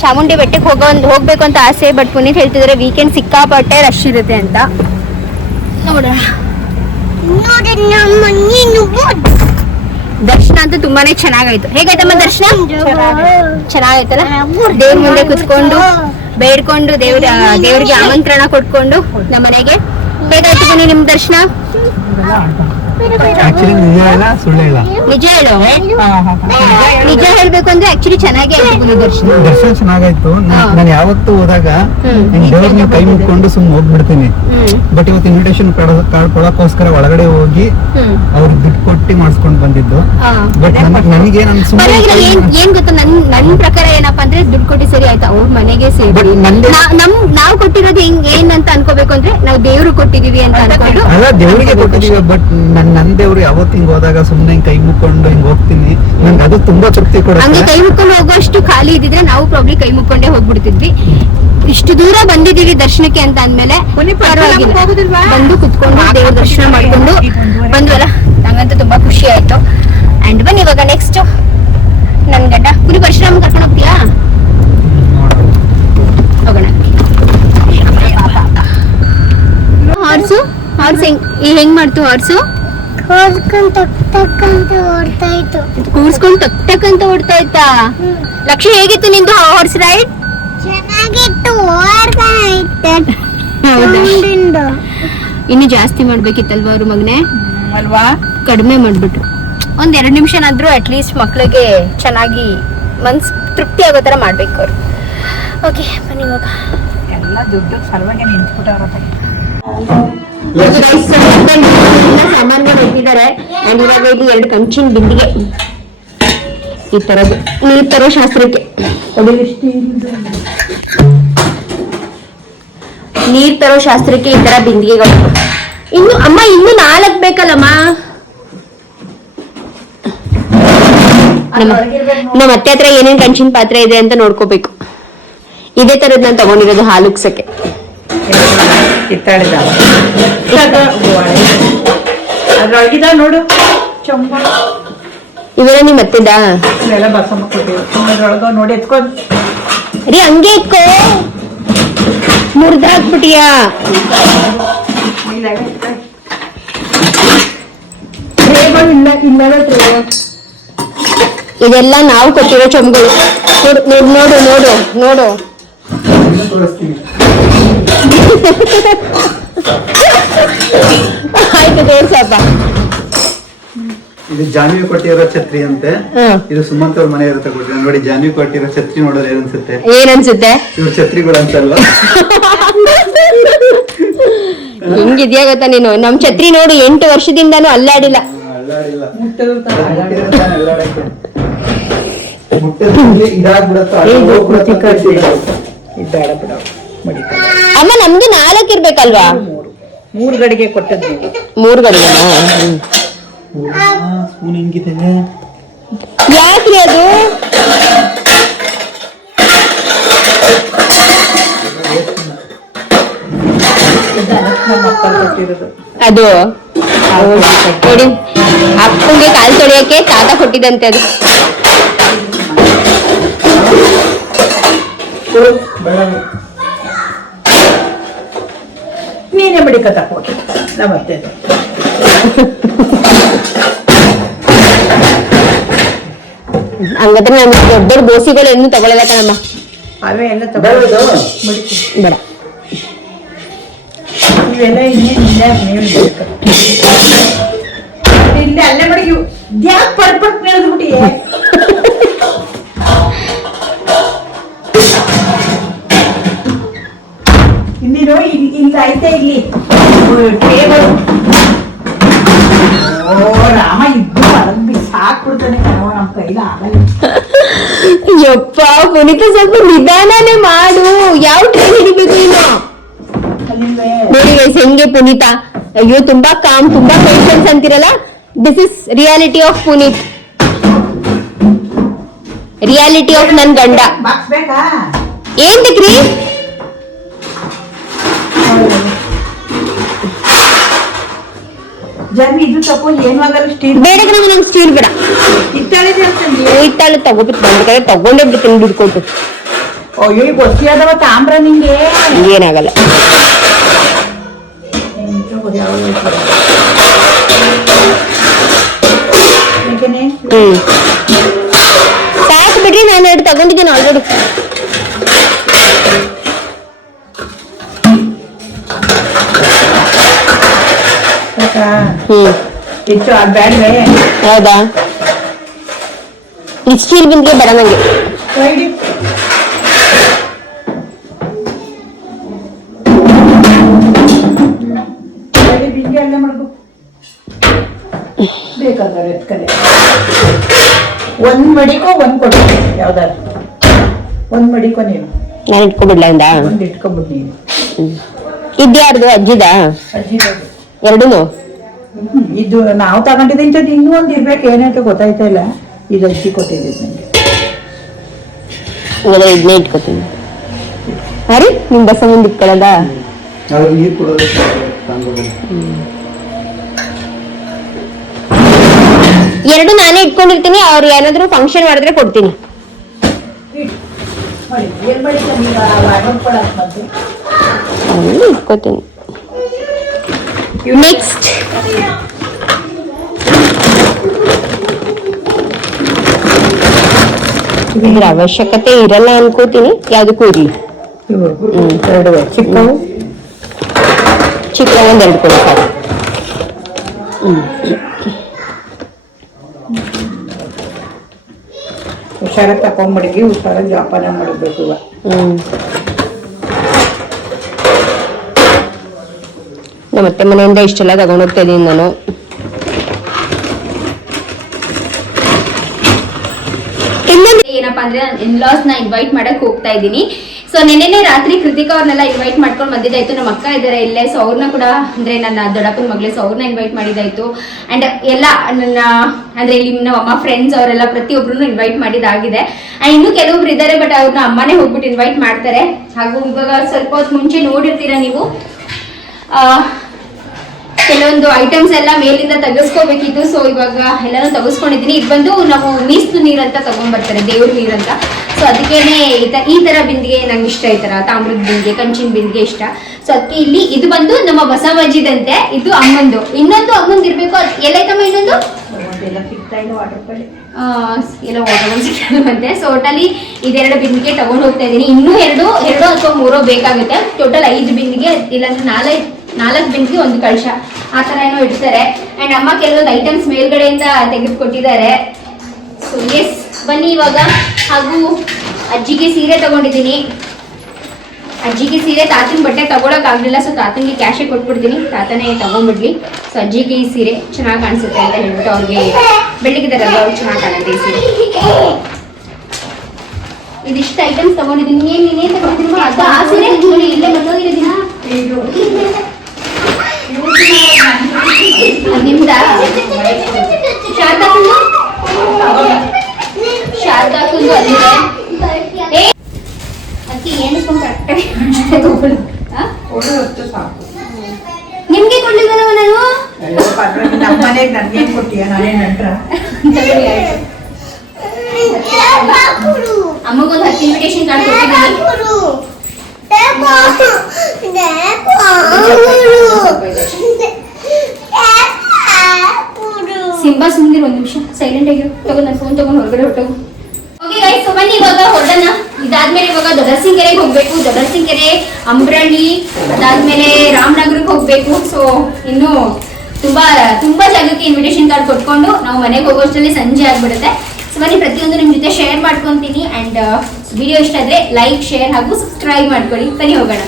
ಚಾಮುಂಡಿ ಬೆಟ್ಟಕ್ಕೆ ಹೋಗಬೇಕು ಅಂತ ಆಸೆ, ಬಟ್ ಪುನೀತ್ ಹೇಳ್ತಿದ್ದಾರೆ ವೀಕೆಂಡ್ ಸಿಕ್ಕಾಪಟ್ಟೆ ರಶ್ ಇರುತ್ತೆ ಅಂತ. ನೋಡೋಣ. ದರ್ಶನ ಅಂತೂ ತುಂಬಾನೇ ಚೆನ್ನಾಗಾಯ್ತು. ಹೇಗಾಯ್ತಮ್ಮ ದರ್ಶನ? ಚೆನ್ನಾಗಾಯ್ತಲ್ಲ. ದೇವ್ರ ಮುಂದೆ ಕುತ್ಕೊಂಡು ಬೇಡ್ಕೊಂಡು ದೇವ್ರಿಗೆ ಆಮಂತ್ರಣ ಕೊಟ್ಕೊಂಡು ನಮ್ಮ ಮನೆಗೆ. ಹೇಗಾಯ್ತು ಬನ್ನಿ ನಿಮ್ ದರ್ಶನ? ಆಕ್ಚುಲಿ ನಿಜ ಇಲ್ಲ ಸುಳ್ಳು ಇಲ್ಲ. ನಿಜ ಹೇಳು. ನಿಜ ಹೇಳ್ಬೇಕು ಅಂದ್ರೆ ಆಕ್ಚುಲಿ ಚೆನ್ನಾಗಿ ಆಯ್ತು ದರ್ಶನ. ದರ್ಶನ ಚೆನ್ನಾಗಾಯ್ತು. ನಾನು ಯಾವತ್ತು ಹೋದಾಗ ದೇವ್ರನ್ನ ಕೈ ಮುಟ್ಕೊಂಡು ಸುಮ್ಮನೆ ಹೋಗ್ಬಿಡ್ತೀನಿ. ಬಟ್ ಇವತ್ತು ಇನ್ವಿಟೇಷನ್ ಕಾರ್ಡ್ ಕೊಡಕ್ಕೋಸ್ಕರ ಒಳಗಡೆ ಹೋಗಿ ಅವ್ರಿಗೆ ದುಡ್ಡು ಕೊಟ್ಟು ಮಾಡಿಸ್ಕೊಂಡು ಬಂದಿದ್ದು. ಬಟ್ ನನಗೆ ಏನ್ ಗೊತ್ತಾ, ನನ್ ಪ್ರಕಾರ ಏನಪ್ಪಾ ಅಂದ್ರೆ ದುಡ್ಡು ಕೊಟ್ಟು ಸರಿ ಆಯ್ತಾ, ಅವ್ರ ಮನೆಗೆ ಸೇರಿ ನಾವ್ ಕೊಟ್ಟಿರೋದು ಏನಂತ ಅನ್ಕೋಬೇಕು ಅಂದ್ರೆ ನಾವು ದೇವ್ರು ಕೊಟ್ಟಿದೀವಿ ಅಂತ ಅನ್ಕೊಂಡು. ಅಲ್ಲ, ದೇವ್ರಿಗೆ ಕೊಟ್ಟಿದೀವಿ. ಬಟ್ ನನ್ ದೇವ್ರು ಯಾವತ್ತು ಹಿಂಗ್ ಹೋದಾಗ ಸುಮ್ನೆ ಹಿಂಗ್ ಕೈ ಮುಕ್ಕೊಂಡು ಹಿಂಗ್ ಹೋಗ್ತೀನಿ. ನಂಗೆ ಅದು ತುಂಬಾ ತೃಪ್ತಿ ಕೊಡುತ್ತೆ. ಹಂಗೆ ಕೈ ಮುಕ್ಕೊಂಡು ಹೋಗೋಷ್ಟು ಖಾಲಿ ಇದ್ದಿದ್ರೆ ನಾವು ಪ್ರಾಬ್ಲಿ ಕೈ ಮುಕ್ಕೊಂಡೇ ಹೋಗ್ಬಿಡ್ತಿದ್ವಿ. ಇಷ್ಟು ದೂರ ಬಂದಿದೀವಿ ದರ್ಶನಕ್ಕೆ ಅಂತ ಅಂದ್ಮೇಲೆ ಪರವಾಗಿಲ್ಲ, ಬಂದು ಕುತ್ಕೊಂಡು ದೇವ್ರ ದರ್ಶನ ಮಾಡ್ಕೊಂಡು ಬಂದ್ವಲ್ಲ, ನಂಗಂತೂ ತುಂಬಾ ಖುಷಿ ಆಯ್ತು. ಅಂಡ್ ಬನ್ನಿ ಇವಾಗ ನೆಕ್ಸ್ಟ್ ನನ್ ಗಂಡ ಪುರಿ ಪರಶುರಾಮ ಕರ್ಕೊಂಡು ಹೋಗ್ತೀಯಾ? ಹೋಗೋಣ. ಹಾರ್ಸು ಹೆಂಗ್ ಮಾಡ್ತು ಹಾರ್ಸು? ಕೂರ್ಸ್ಕೊಂಡು ಟಕ್ ಅಂತ ಓಡ್ತಾ ಇತ್ತಾ? ಲಕ್ಷ್ಮಿ ಹೇಗಿತ್ತು ನಿಂದು ಹಾರ್ಸ್ ರೈಡ್? ಚೆನ್ನಾಗಿತ್ತು. ಇನ್ನು ಜಾಸ್ತಿ ಮಾಡ್ಬೇಕಿತ್ತಲ್ವಾ ಅವ್ರ ಮಗನೇ? ಅಲ್ವಾ? ಕಡಿಮೆ ಮಾಡ್ಬಿಟ್ರು. ಒಂದ್ 2 ನಿಮಿಷನಾದ್ರೂ ಅಟ್ಲೀಸ್ಟ್ ಮಕ್ಳಿಗೆ ಚೆನ್ನಾಗಿ ಮನ್ಸ್ ತೃಪ್ತಿ ಆಗೋ ತರ ಮಾಡ್ಬೇಕು ಅವ್ರು. ಓಕೆ ಬನ್ನಿ ಇವಾಗ. ಎಲ್ಲ ದುಡ್ಡು ಸಲುವಾಗಿ ನಿಂತ್ಬಿಟ್ಟವ್ರ. ಸಾಮಾನ್ಯವಾಗಿ ಇಟ್ಟಿದ್ದಾರೆ. ಅಂಡ್ ಇವಾಗ ಇದು 2 ಕಂಚಿನ ಬಿಂದಿಗೆ ಈ ತರದ್ದು ನೀರ್ ತರೋ ಶಾಸ್ತ್ರಕ್ಕೆ. ನೀರ್ ತರೋ ಶಾಸ್ತ್ರಕ್ಕೆ ಈ ತರ ಬಿಂದಿಗೆಗಳು. ಇನ್ನು 4 ಬೇಕಲ್ಲಮ್ಮ. ನಮ್ಮ ಅತ್ತೆ ಹತ್ರ ಏನೇನ್ ಕಂಚಿನ ಪಾತ್ರೆ ಇದೆ ಅಂತ ನೋಡ್ಕೋಬೇಕು. ಇದೇ ತರದ್ ನಾನು ತಗೊಂಡಿರೋದು ಹಾಲು ಉಗ್ಸಕ್ಕೆ. ಅದ್ರೊಳಗಿದ ನೋಡು ಚೊಂಬ. ಇವೆಲ್ಲ ನಿಮ್ ಅತ್ತೆದ? ಇವೆಲ್ಲ ಬಸಮ್ಮ ಕೊಟ್ಟಿದ್ರು. ಅದ್ರೊಳಗ ನೋಡಿ ಎತ್ಕೊಂಡ್ ರೀ ಹಂಗೆ ಇಕ್ಕೋ, ಮುರ್ದಾಕ್ಬಿಟ್ಟಿಯಾ? ಇದೆಲ್ಲ ನಾವು ಕೊಟ್ಟಿರೋ ಚೊಂಬಗಳು. ನೋಡು ನೋಡು ನೋಡು. ಆಯ್ತು ತೋರ್ಸಪ್ಪ. ಇದು ಜಾನ್ವಿ ಕೊಟ್ಟಿರೋ ಛತ್ರಿ ಅಂತೆ. ಇದು ಸುಮಂತ್ ಅವ್ರ ಮನೆ ಇರುತ್ತೆ ಕೊಟ್ಟಿರೋ. ನೋಡಿ ಜಾನ್ವಿ ಕೊಟ್ಟಿರೋ ಛತ್ರಿ ನೋಡೋದು ಏನನ್ಸುತ್ತೆ? ಏನನ್ಸುತ್ತೆ? ಇವ್ರ ಛತ್ರಿಗಳು ಅಂತಲ್ವಾ? ಹೆಂಗಿದ್ಯಾ ಗೊತ್ತಾ ನೀನು? ನಮ್ ಛತ್ರಿ ನೋಡು 8 ವರ್ಷದಿಂದಾನು ಅಲ್ಲಾಡಿಲ್ಲ. ಅಮ್ಮ ನಮ್ದು 4 ಇರ್ಬೇಕಲ್ವಾ? 3 ಗಡಿಗೆ ಕೊಟ್ಟದ್ದು. 3 ಗಡಿಗೆನಾ? ಸ್ಪೂನ್ ಹಿಂಗಿದೆ. ಯಾಕ್ರಿ ಅದು? ಅದು ನೋಡಿ, ಅಪ್ಪಂಗೆ ಕಾಲ್ ತೊಳೆಯಕ್ಕೆ ತಾತ ಕೊಟ್ಟಿದಂತೆ ಅದು. ನೀನೇ ಬಡಿಕತ್ತ ಕೊಟ್ಟು ನಮ್ಮತ್ತೆ. ಹಂಗಾದ್ರೆ ನಮ್ಗೆ ದೊಡ್ಡ ದೊಡ್ಡ ಬೋಸಿಗಳು ಏನು ತಗೊಳ್ಳಲ್ಲ ಕಣಮ್ಮ. ಅವೇ ಎಲ್ಲ ಬೇಡ. ಇವೆಲ್ಲ ಇಲ್ಲೇ ಅಲ್ಲೇ ಮಡಗಿ ಯಾಕೆ ಪಡ್ಪಟ್ ಬೆಳೆದ್ಬಿಟ್ಟಿಯೇ? ಇನ್ನೇನು ಇಲ್ಲ ಐತೆ ಇಲ್ಲಿ ಟೇಬಲ್ ಓ ರಾಮ ಇದ್ದು ಮಲಗ್ ಬಿಸಾಕ್ಬಿಡ್ತಾನೆ ಕಣವ, ನಮ್ ಕೈಲ ಆಗಲ್ಲ. ಯಪ್ಪ ಪುನೀತ ಸ್ವಲ್ಪ ನಿಧಾನನೇ ಮಾಡು. ಯಾವ ಟ್ರೈನ್ ಹಿಡಿಬೇಕು ನೀನು? ಅಲ್ಲಿಲ್ವೇ? ನೋಡಿ guys, ಹೆಂಗೆ ಪುನೀತ, ಅಯ್ಯೋ ತುಂಬಾ ಕಾಮ್, ತುಂಬಾ ಪೇಷನ್ಸ್ ಅಂತಿರಲ್ಲ. This is reality of Puneeth, reality of ನನ್ ಗಂಡ. ಬಾಕ್ಸ್ ಬೇಕಾ? ಏನ್ ಬೇಕ್ರಿ? ಜರ್ನಿ ಇದು ತಪ್ಪು ಏನು ಆಗಲ್ಲ. ಸ್ಟೀಲ್ ಬೇಡ ಕಣ, ನಂಗೆ ಸ್ಟೀಲ್ ಬೇಡ. ಇತ್ತಾಳಿದೆ ಅಂತಂದ್ರೆ ಇತ್ತಾಳೆ ತಗೋಬಿಟ್ಟು ಬಂದ ಕಡೆ ತಗೊಂಡೇ ಬಿಡ್ತೀನಿ ಬಿಡ್ಕೊಟ್ಟು. ಅಯ್ಯೋ ಈಗ ಗೊತ್ತಿ ಆದವ ತಾಮ್ರ ನಿಂಗೆ ಏನಾಗಲ್ಲ. ಸಾಕು ಬಿಡ್ರಿ, ನಾನು ಎರಡು ತಗೊಂಡಿದ್ದೀನಿ ಆಲ್ರೆಡಿ. ಹೆಚ್ಚು ಅದು ಬೇಡವೇ? ಹೌದಾ? ಈ ಸ್ಟೀಲ್ ಬಿಂದಿಗೆ ಬೇಡ ನಂಗೆ. ಬಿಂಗೆ ಅಲ್ಲೇ ಮಾಡ್ಕೊ ಬೇಕಾದ್ರೆ ಎತ್ಕಡೆ. ಒಂದ್ ಮಡಿಕೋ ಒಂದ್ ಕೊಡು, ಯಾವ್ದಾದ್ರು ಒಂದ್ ಮಡಿಕೋ. ನೀನು ನಾನು ಇಟ್ಕೊಬಿಡ್ಲ ಇಂದ ಒಂದ್ ಇಟ್ಕೊಂಡ್ಬಿಟ್ಟು ನೀನು. ಇದ್ಯಾರ್ದು? ಅಜ್ಜಿದ? ಅಜ್ಜಿ ಎರಡೂನು? ಇದು ನಾವು ತಗೊಂಡಿದ್ದ ಇಂಥದ್ದು ಇನ್ನೂ ಒಂದು ಇರ್ಬೇಕು, ಏನಂತ ಗೊತ್ತಾಯ್ತಾ ಇಲ್ಲ. ಇದು ಅಜ್ಜಿ ಕೊಟ್ಟಿದ್ದು ನಂಗೆ. ಇವೆಲ್ಲ ಇದನ್ನೇ ಇಟ್ಕೊತೀನಿ. ಅರಿ ನಿಮ್ ಬಸ ಮುಂದೆ ಇಟ್ಕೊಳ್ಳೋದ? ಅವ್ರು ನೀರು ಕೊಡೋದು. ಎರಡು ನಾನೇ ಇಟ್ಕೊಂಡಿರ್ತೀನಿ, ಅವ್ರು ಏನಾದ್ರು ಫಂಕ್ಷನ್ ಮಾಡಿದ್ರೆ ಕೊಡ್ತೀನಿ. ಇಟ್ಕೋತೀನಿ. ನೆಕ್ಸ್ಟ್ ಇದ್ರ ಅವಶ್ಯಕತೆ ಇರಲ್ಲ ಅನ್ಕೋತೀನಿ, ಯಾವ್ದಕ್ಕೂ ಇರ್ಲಿ. ಎರಡು ಚಿಕ್ಕವು ಚಿಕ್ಕ ಒಂದೆರಡು ಕೊಡಿ ಸಾಕು. ಹುಷಾರಾಗಿ ತಕೊಂಡ್ಬಿಡಿಗೆ, ಹುಷಾರಾಗಿ ಜೋಪಾನ ಮಾಡಬೇಕು. ನಮ್ಮ ಅತ್ತೆ ಮನೆಯಿಂದ ಇಷ್ಟೆಲ್ಲ ತಗೊಂಡೋಗ್ತಾ ಇದೀನಿ ನಾನು. ಏನಪ್ಪಾ ಅಂದ್ರೆ ನಾನು ಇನ್ಲಾಸ್ ನ ಇನ್ವೈಟ್ ಮಾಡಕ್ ಹೋಗ್ತಾ ಇದ್ದೀನಿ. ಸೊ ನೆನ್ನೆ ರಾತ್ರಿ ಕೃತಿಕಾ ಅವ್ರನ್ನೆಲ್ಲ ಇನ್ವೈಟ್ ಮಾಡ್ಕೊಂಡು ಬಂದಿದ್ದಾಯ್ತು. ನಮ್ಮ ಅಕ್ಕ ಇದ್ದಾರೆ ಇಲ್ಲೇ, ಸೊ ಅವ್ರನ್ನ ಕೂಡ ಅಂದ್ರೆ ನನ್ನ ದೊಡ್ಡಪ್ಪನ ಮಗಳೇ, ಸೊ ಅವ್ರನ್ನ ಇನ್ವೈಟ್ ಮಾಡಿದಾಯ್ತು. ಅಂಡ್ ಎಲ್ಲ ನನ್ನ ಅಂದ್ರೆ ಇಲ್ಲಿ ನಮ್ಮ ಅಮ್ಮ ಫ್ರೆಂಡ್ಸ್ ಅವರೆಲ್ಲ ಪ್ರತಿಯೊಬ್ರು ಇನ್ವೈಟ್ ಮಾಡಿದಾಗಿದೆ. ಅಂಡ್ ಇನ್ನು ಕೆಲವೊಬ್ರು ಇದ್ದಾರೆ, ಬಟ್ ಅವ್ರನ್ನ ಅಮ್ಮನೇ ಹೋಗ್ಬಿಟ್ಟು ಇನ್ವೈಟ್ ಮಾಡ್ತಾರೆ. ಹಾಗೂ ಇವಾಗ ಸ್ವಲ್ಪ ಹೊತ್ತು ಮುಂಚೆ ನೋಡಿರ್ತೀರಾ ನೀವು, ಕೆಲವೊಂದು ಐಟಮ್ಸ್ ಎಲ್ಲ ಮೇಲಿಂದ ತೆಗೆಸ್ಕೋಬೇಕಿತ್ತು. ಸೊ ಇವಾಗ ಎಲ್ಲಾನು ತೆಗೆಸ್ಕೊಂಡಿದ್ದೀನಿ. ಇದು ಬಂದು ನಾವು ಮೀಸಲು ನೀರಂತ ತಗೊಂಡ್ಬರ್ತಾರೆ, ದೇವ್ರ ನೀರಂತ. ಸೊ ಅದಕ್ಕೇನೆ ಈ ತರ ಬಿಂದಿಗೆ ನಂಗೆ ಇಷ್ಟ, ಈ ತರ ತಾಮ್ರದ ಬಿಂದಿಗೆ, ಕಂಚಿನ ಬಿಂದಿಗೆ ಇಷ್ಟ. ಸೊ ಅದಕ್ಕೆ ಇಲ್ಲಿ ಇದು ಬಂದು ನಮ್ಮ ಬಸವಜ್ಜಿದಂತೆ, ಇದು ಅಮ್ಮಂದು. ಇನ್ನೊಂದು ಅಮ್ಮಂದು ಇರ್ಬೇಕು. ಎಲ್ಲೈತಮ್ಮ ಇನ್ನೊಂದು? ಎಲ್ಲ ಸಿಕ್ಕಂತೆ. ಸೊ ಒಟ್ಟಲ್ಲಿ ಇದೆರಡು ಬಿಂದಿಗೆ ತಗೊಂಡು ಹೋಗ್ತಾ ಇದ್ದೀನಿ. ಇನ್ನೂ ಎರಡು ಅಥವಾ ಮೂರೋ ಬೇಕಾಗುತ್ತೆ. ಟೋಟಲ್ 5 ಬಿಂದಿಗೆ, ಇಲ್ಲಾಂದ್ರೆ 4 ಬಿಂದಿಗೆ, ಒಂದು ಕಳಶ, ಆ ತರ ಏನೋ ಇಡ್ತಾರೆ. ಅಂಡ್ ಅಮ್ಮ ಕೆಲವೊಂದು ಐಟಮ್ಸ್ ಮೇಲ್ಗಡೆಯಿಂದ ತೆಗೆದುಕೊಟ್ಟಿದ್ದಾರೆ. ಸೊ ಎಸ್, ಬನ್ನಿ ಇವಾಗ. ಹಾಗೂ ಅಜ್ಜಿಗೆ ಸೀರೆ ತಗೊಂಡಿದ್ದೀನಿ. ಅಜ್ಜಿಗೆ ಸೀರೆ, ತಾತನ ಬಟ್ಟೆ ತಗೊಳಕ್ ಆಗ್ಲಿಲ್ಲ. ಸೊ ತಾತನಿಗೆ ಕ್ಯಾಶೇ ಕೊಟ್ಬಿಡ್ತೀನಿ, ತಾತನೇ ತಗೊಂಡ್ಬಿಡ್ಲಿ. ಸೊ ಅಜ್ಜಿಗೆ ಈ ಸೀರೆ ಚೆನ್ನಾಗಿ ಕಾಣಿಸುತ್ತೆ ಅಂತ ಹೇಳ್ಬಿಟ್ಟು ಅವ್ರಿಗೆ ಬೆಳಗಿದಾರಲ್ಲ, ಅವ್ರು ಚೆನ್ನಾಗಿ ಕಾಣುತ್ತೆ ಈ ಸೀರೆ. ಇದಿಷ್ಟು ಐಟಮ್ಸ್ ತಗೊಂಡಿದ್ದೀನಿ. ನೀನೇ ತಗೊಂಡಿದ್ದೀನಿ. ಅದು ಆ ಸೀರೆ ನೋಡಿ ಇಲ್ಲೇ ಬಂದೋಗಿರೋದಿನ ನಿಮ್ದ ಶಾರದಾ ಕುಂದು, ಶಾರದಾ ಕುಂದು ಅಲ್ಲಿದೆ. ಅದಕ್ಕೆ ಏನಿಸ್ಕೊಂಡು ಕರೆಕ್ಟಾಗಿ ನಿಮ್ಗೆ ಕೊಂಡಿದ್ದನವ ನಾನು. ನಮ್ಮ ಮನೆಗೆ ನನ್ಗೇನ್ ಕೊಟ್ಟಿಯ? ನಾನೇನ್ ನಂಟ್ರ? ಅಮ್ಮಗೊಂದು 10 ಇನ್ವಿಟೇಷನ್ ಕಾರ್ಡ್ ಕೊಟ್ಟಿದ್ದೀನಿ. ಸಿಂಬಾ ಸುಂದಿರ್, ಒಂದ್ ನಿಮಿಷ ಸೈಲೆಂಟ್ ಆಗಿರು. ತಗೊಂಡು ನನ್ನ ಫೋನ್ ತಗೊಂಡು ಹೊರಗಡೆ ಹೊರಟೋಗು. ಓಕೆ ಗೈಸ್, ಸೊ ಬನ್ನಿ ಇವಾಗ ಹೊರಡೋಣ. ಇದಾದ್ಮೇಲೆ ಇವಾಗ ದೊಡ್ಡಸಿಂಗೆರೆಗೆ ಹೋಗ್ಬೇಕು. ದೊಡ್ಡಸಿಂಗೆರೆ, ಅಂಬ್ರಳ್ಳಿ, ಅದಾದ್ಮೇಲೆ ರಾಮನಗರಕ್ಕೆ ಹೋಗ್ಬೇಕು. ಸೊ ಇನ್ನು ತುಂಬಾ ಜಾಗಕ್ಕೆ ಇನ್ವಿಟೇಷನ್ ಕಾರ್ಡ್ ಕೊಟ್ಕೊಂಡು ನಾವು ಮನೆಗೆ ಹೋಗೋಷ್ಟರಲ್ಲಿ ಸಂಜೆ ಆಗ್ಬಿಡುತ್ತೆ. ಸೊ ಬನ್ನಿ, ಪ್ರತಿಯೊಂದು ನಿಮ್ಮ ಜೊತೆ ಶೇರ್ ಮಾಡ್ಕೊತೀನಿ. ಅಂಡ್ ವಿಡಿಯೋ ಇಷ್ಟ ಆದ್ರೆ ಲೈಕ್, ಶೇರ್ ಹಾಗೂ ಸಬ್ಸ್ಕ್ರೈಬ್ ಮಾಡ್ಕೊಳ್ಳಿ. ಬನ್ನಿ ಹೋಗೋಣ.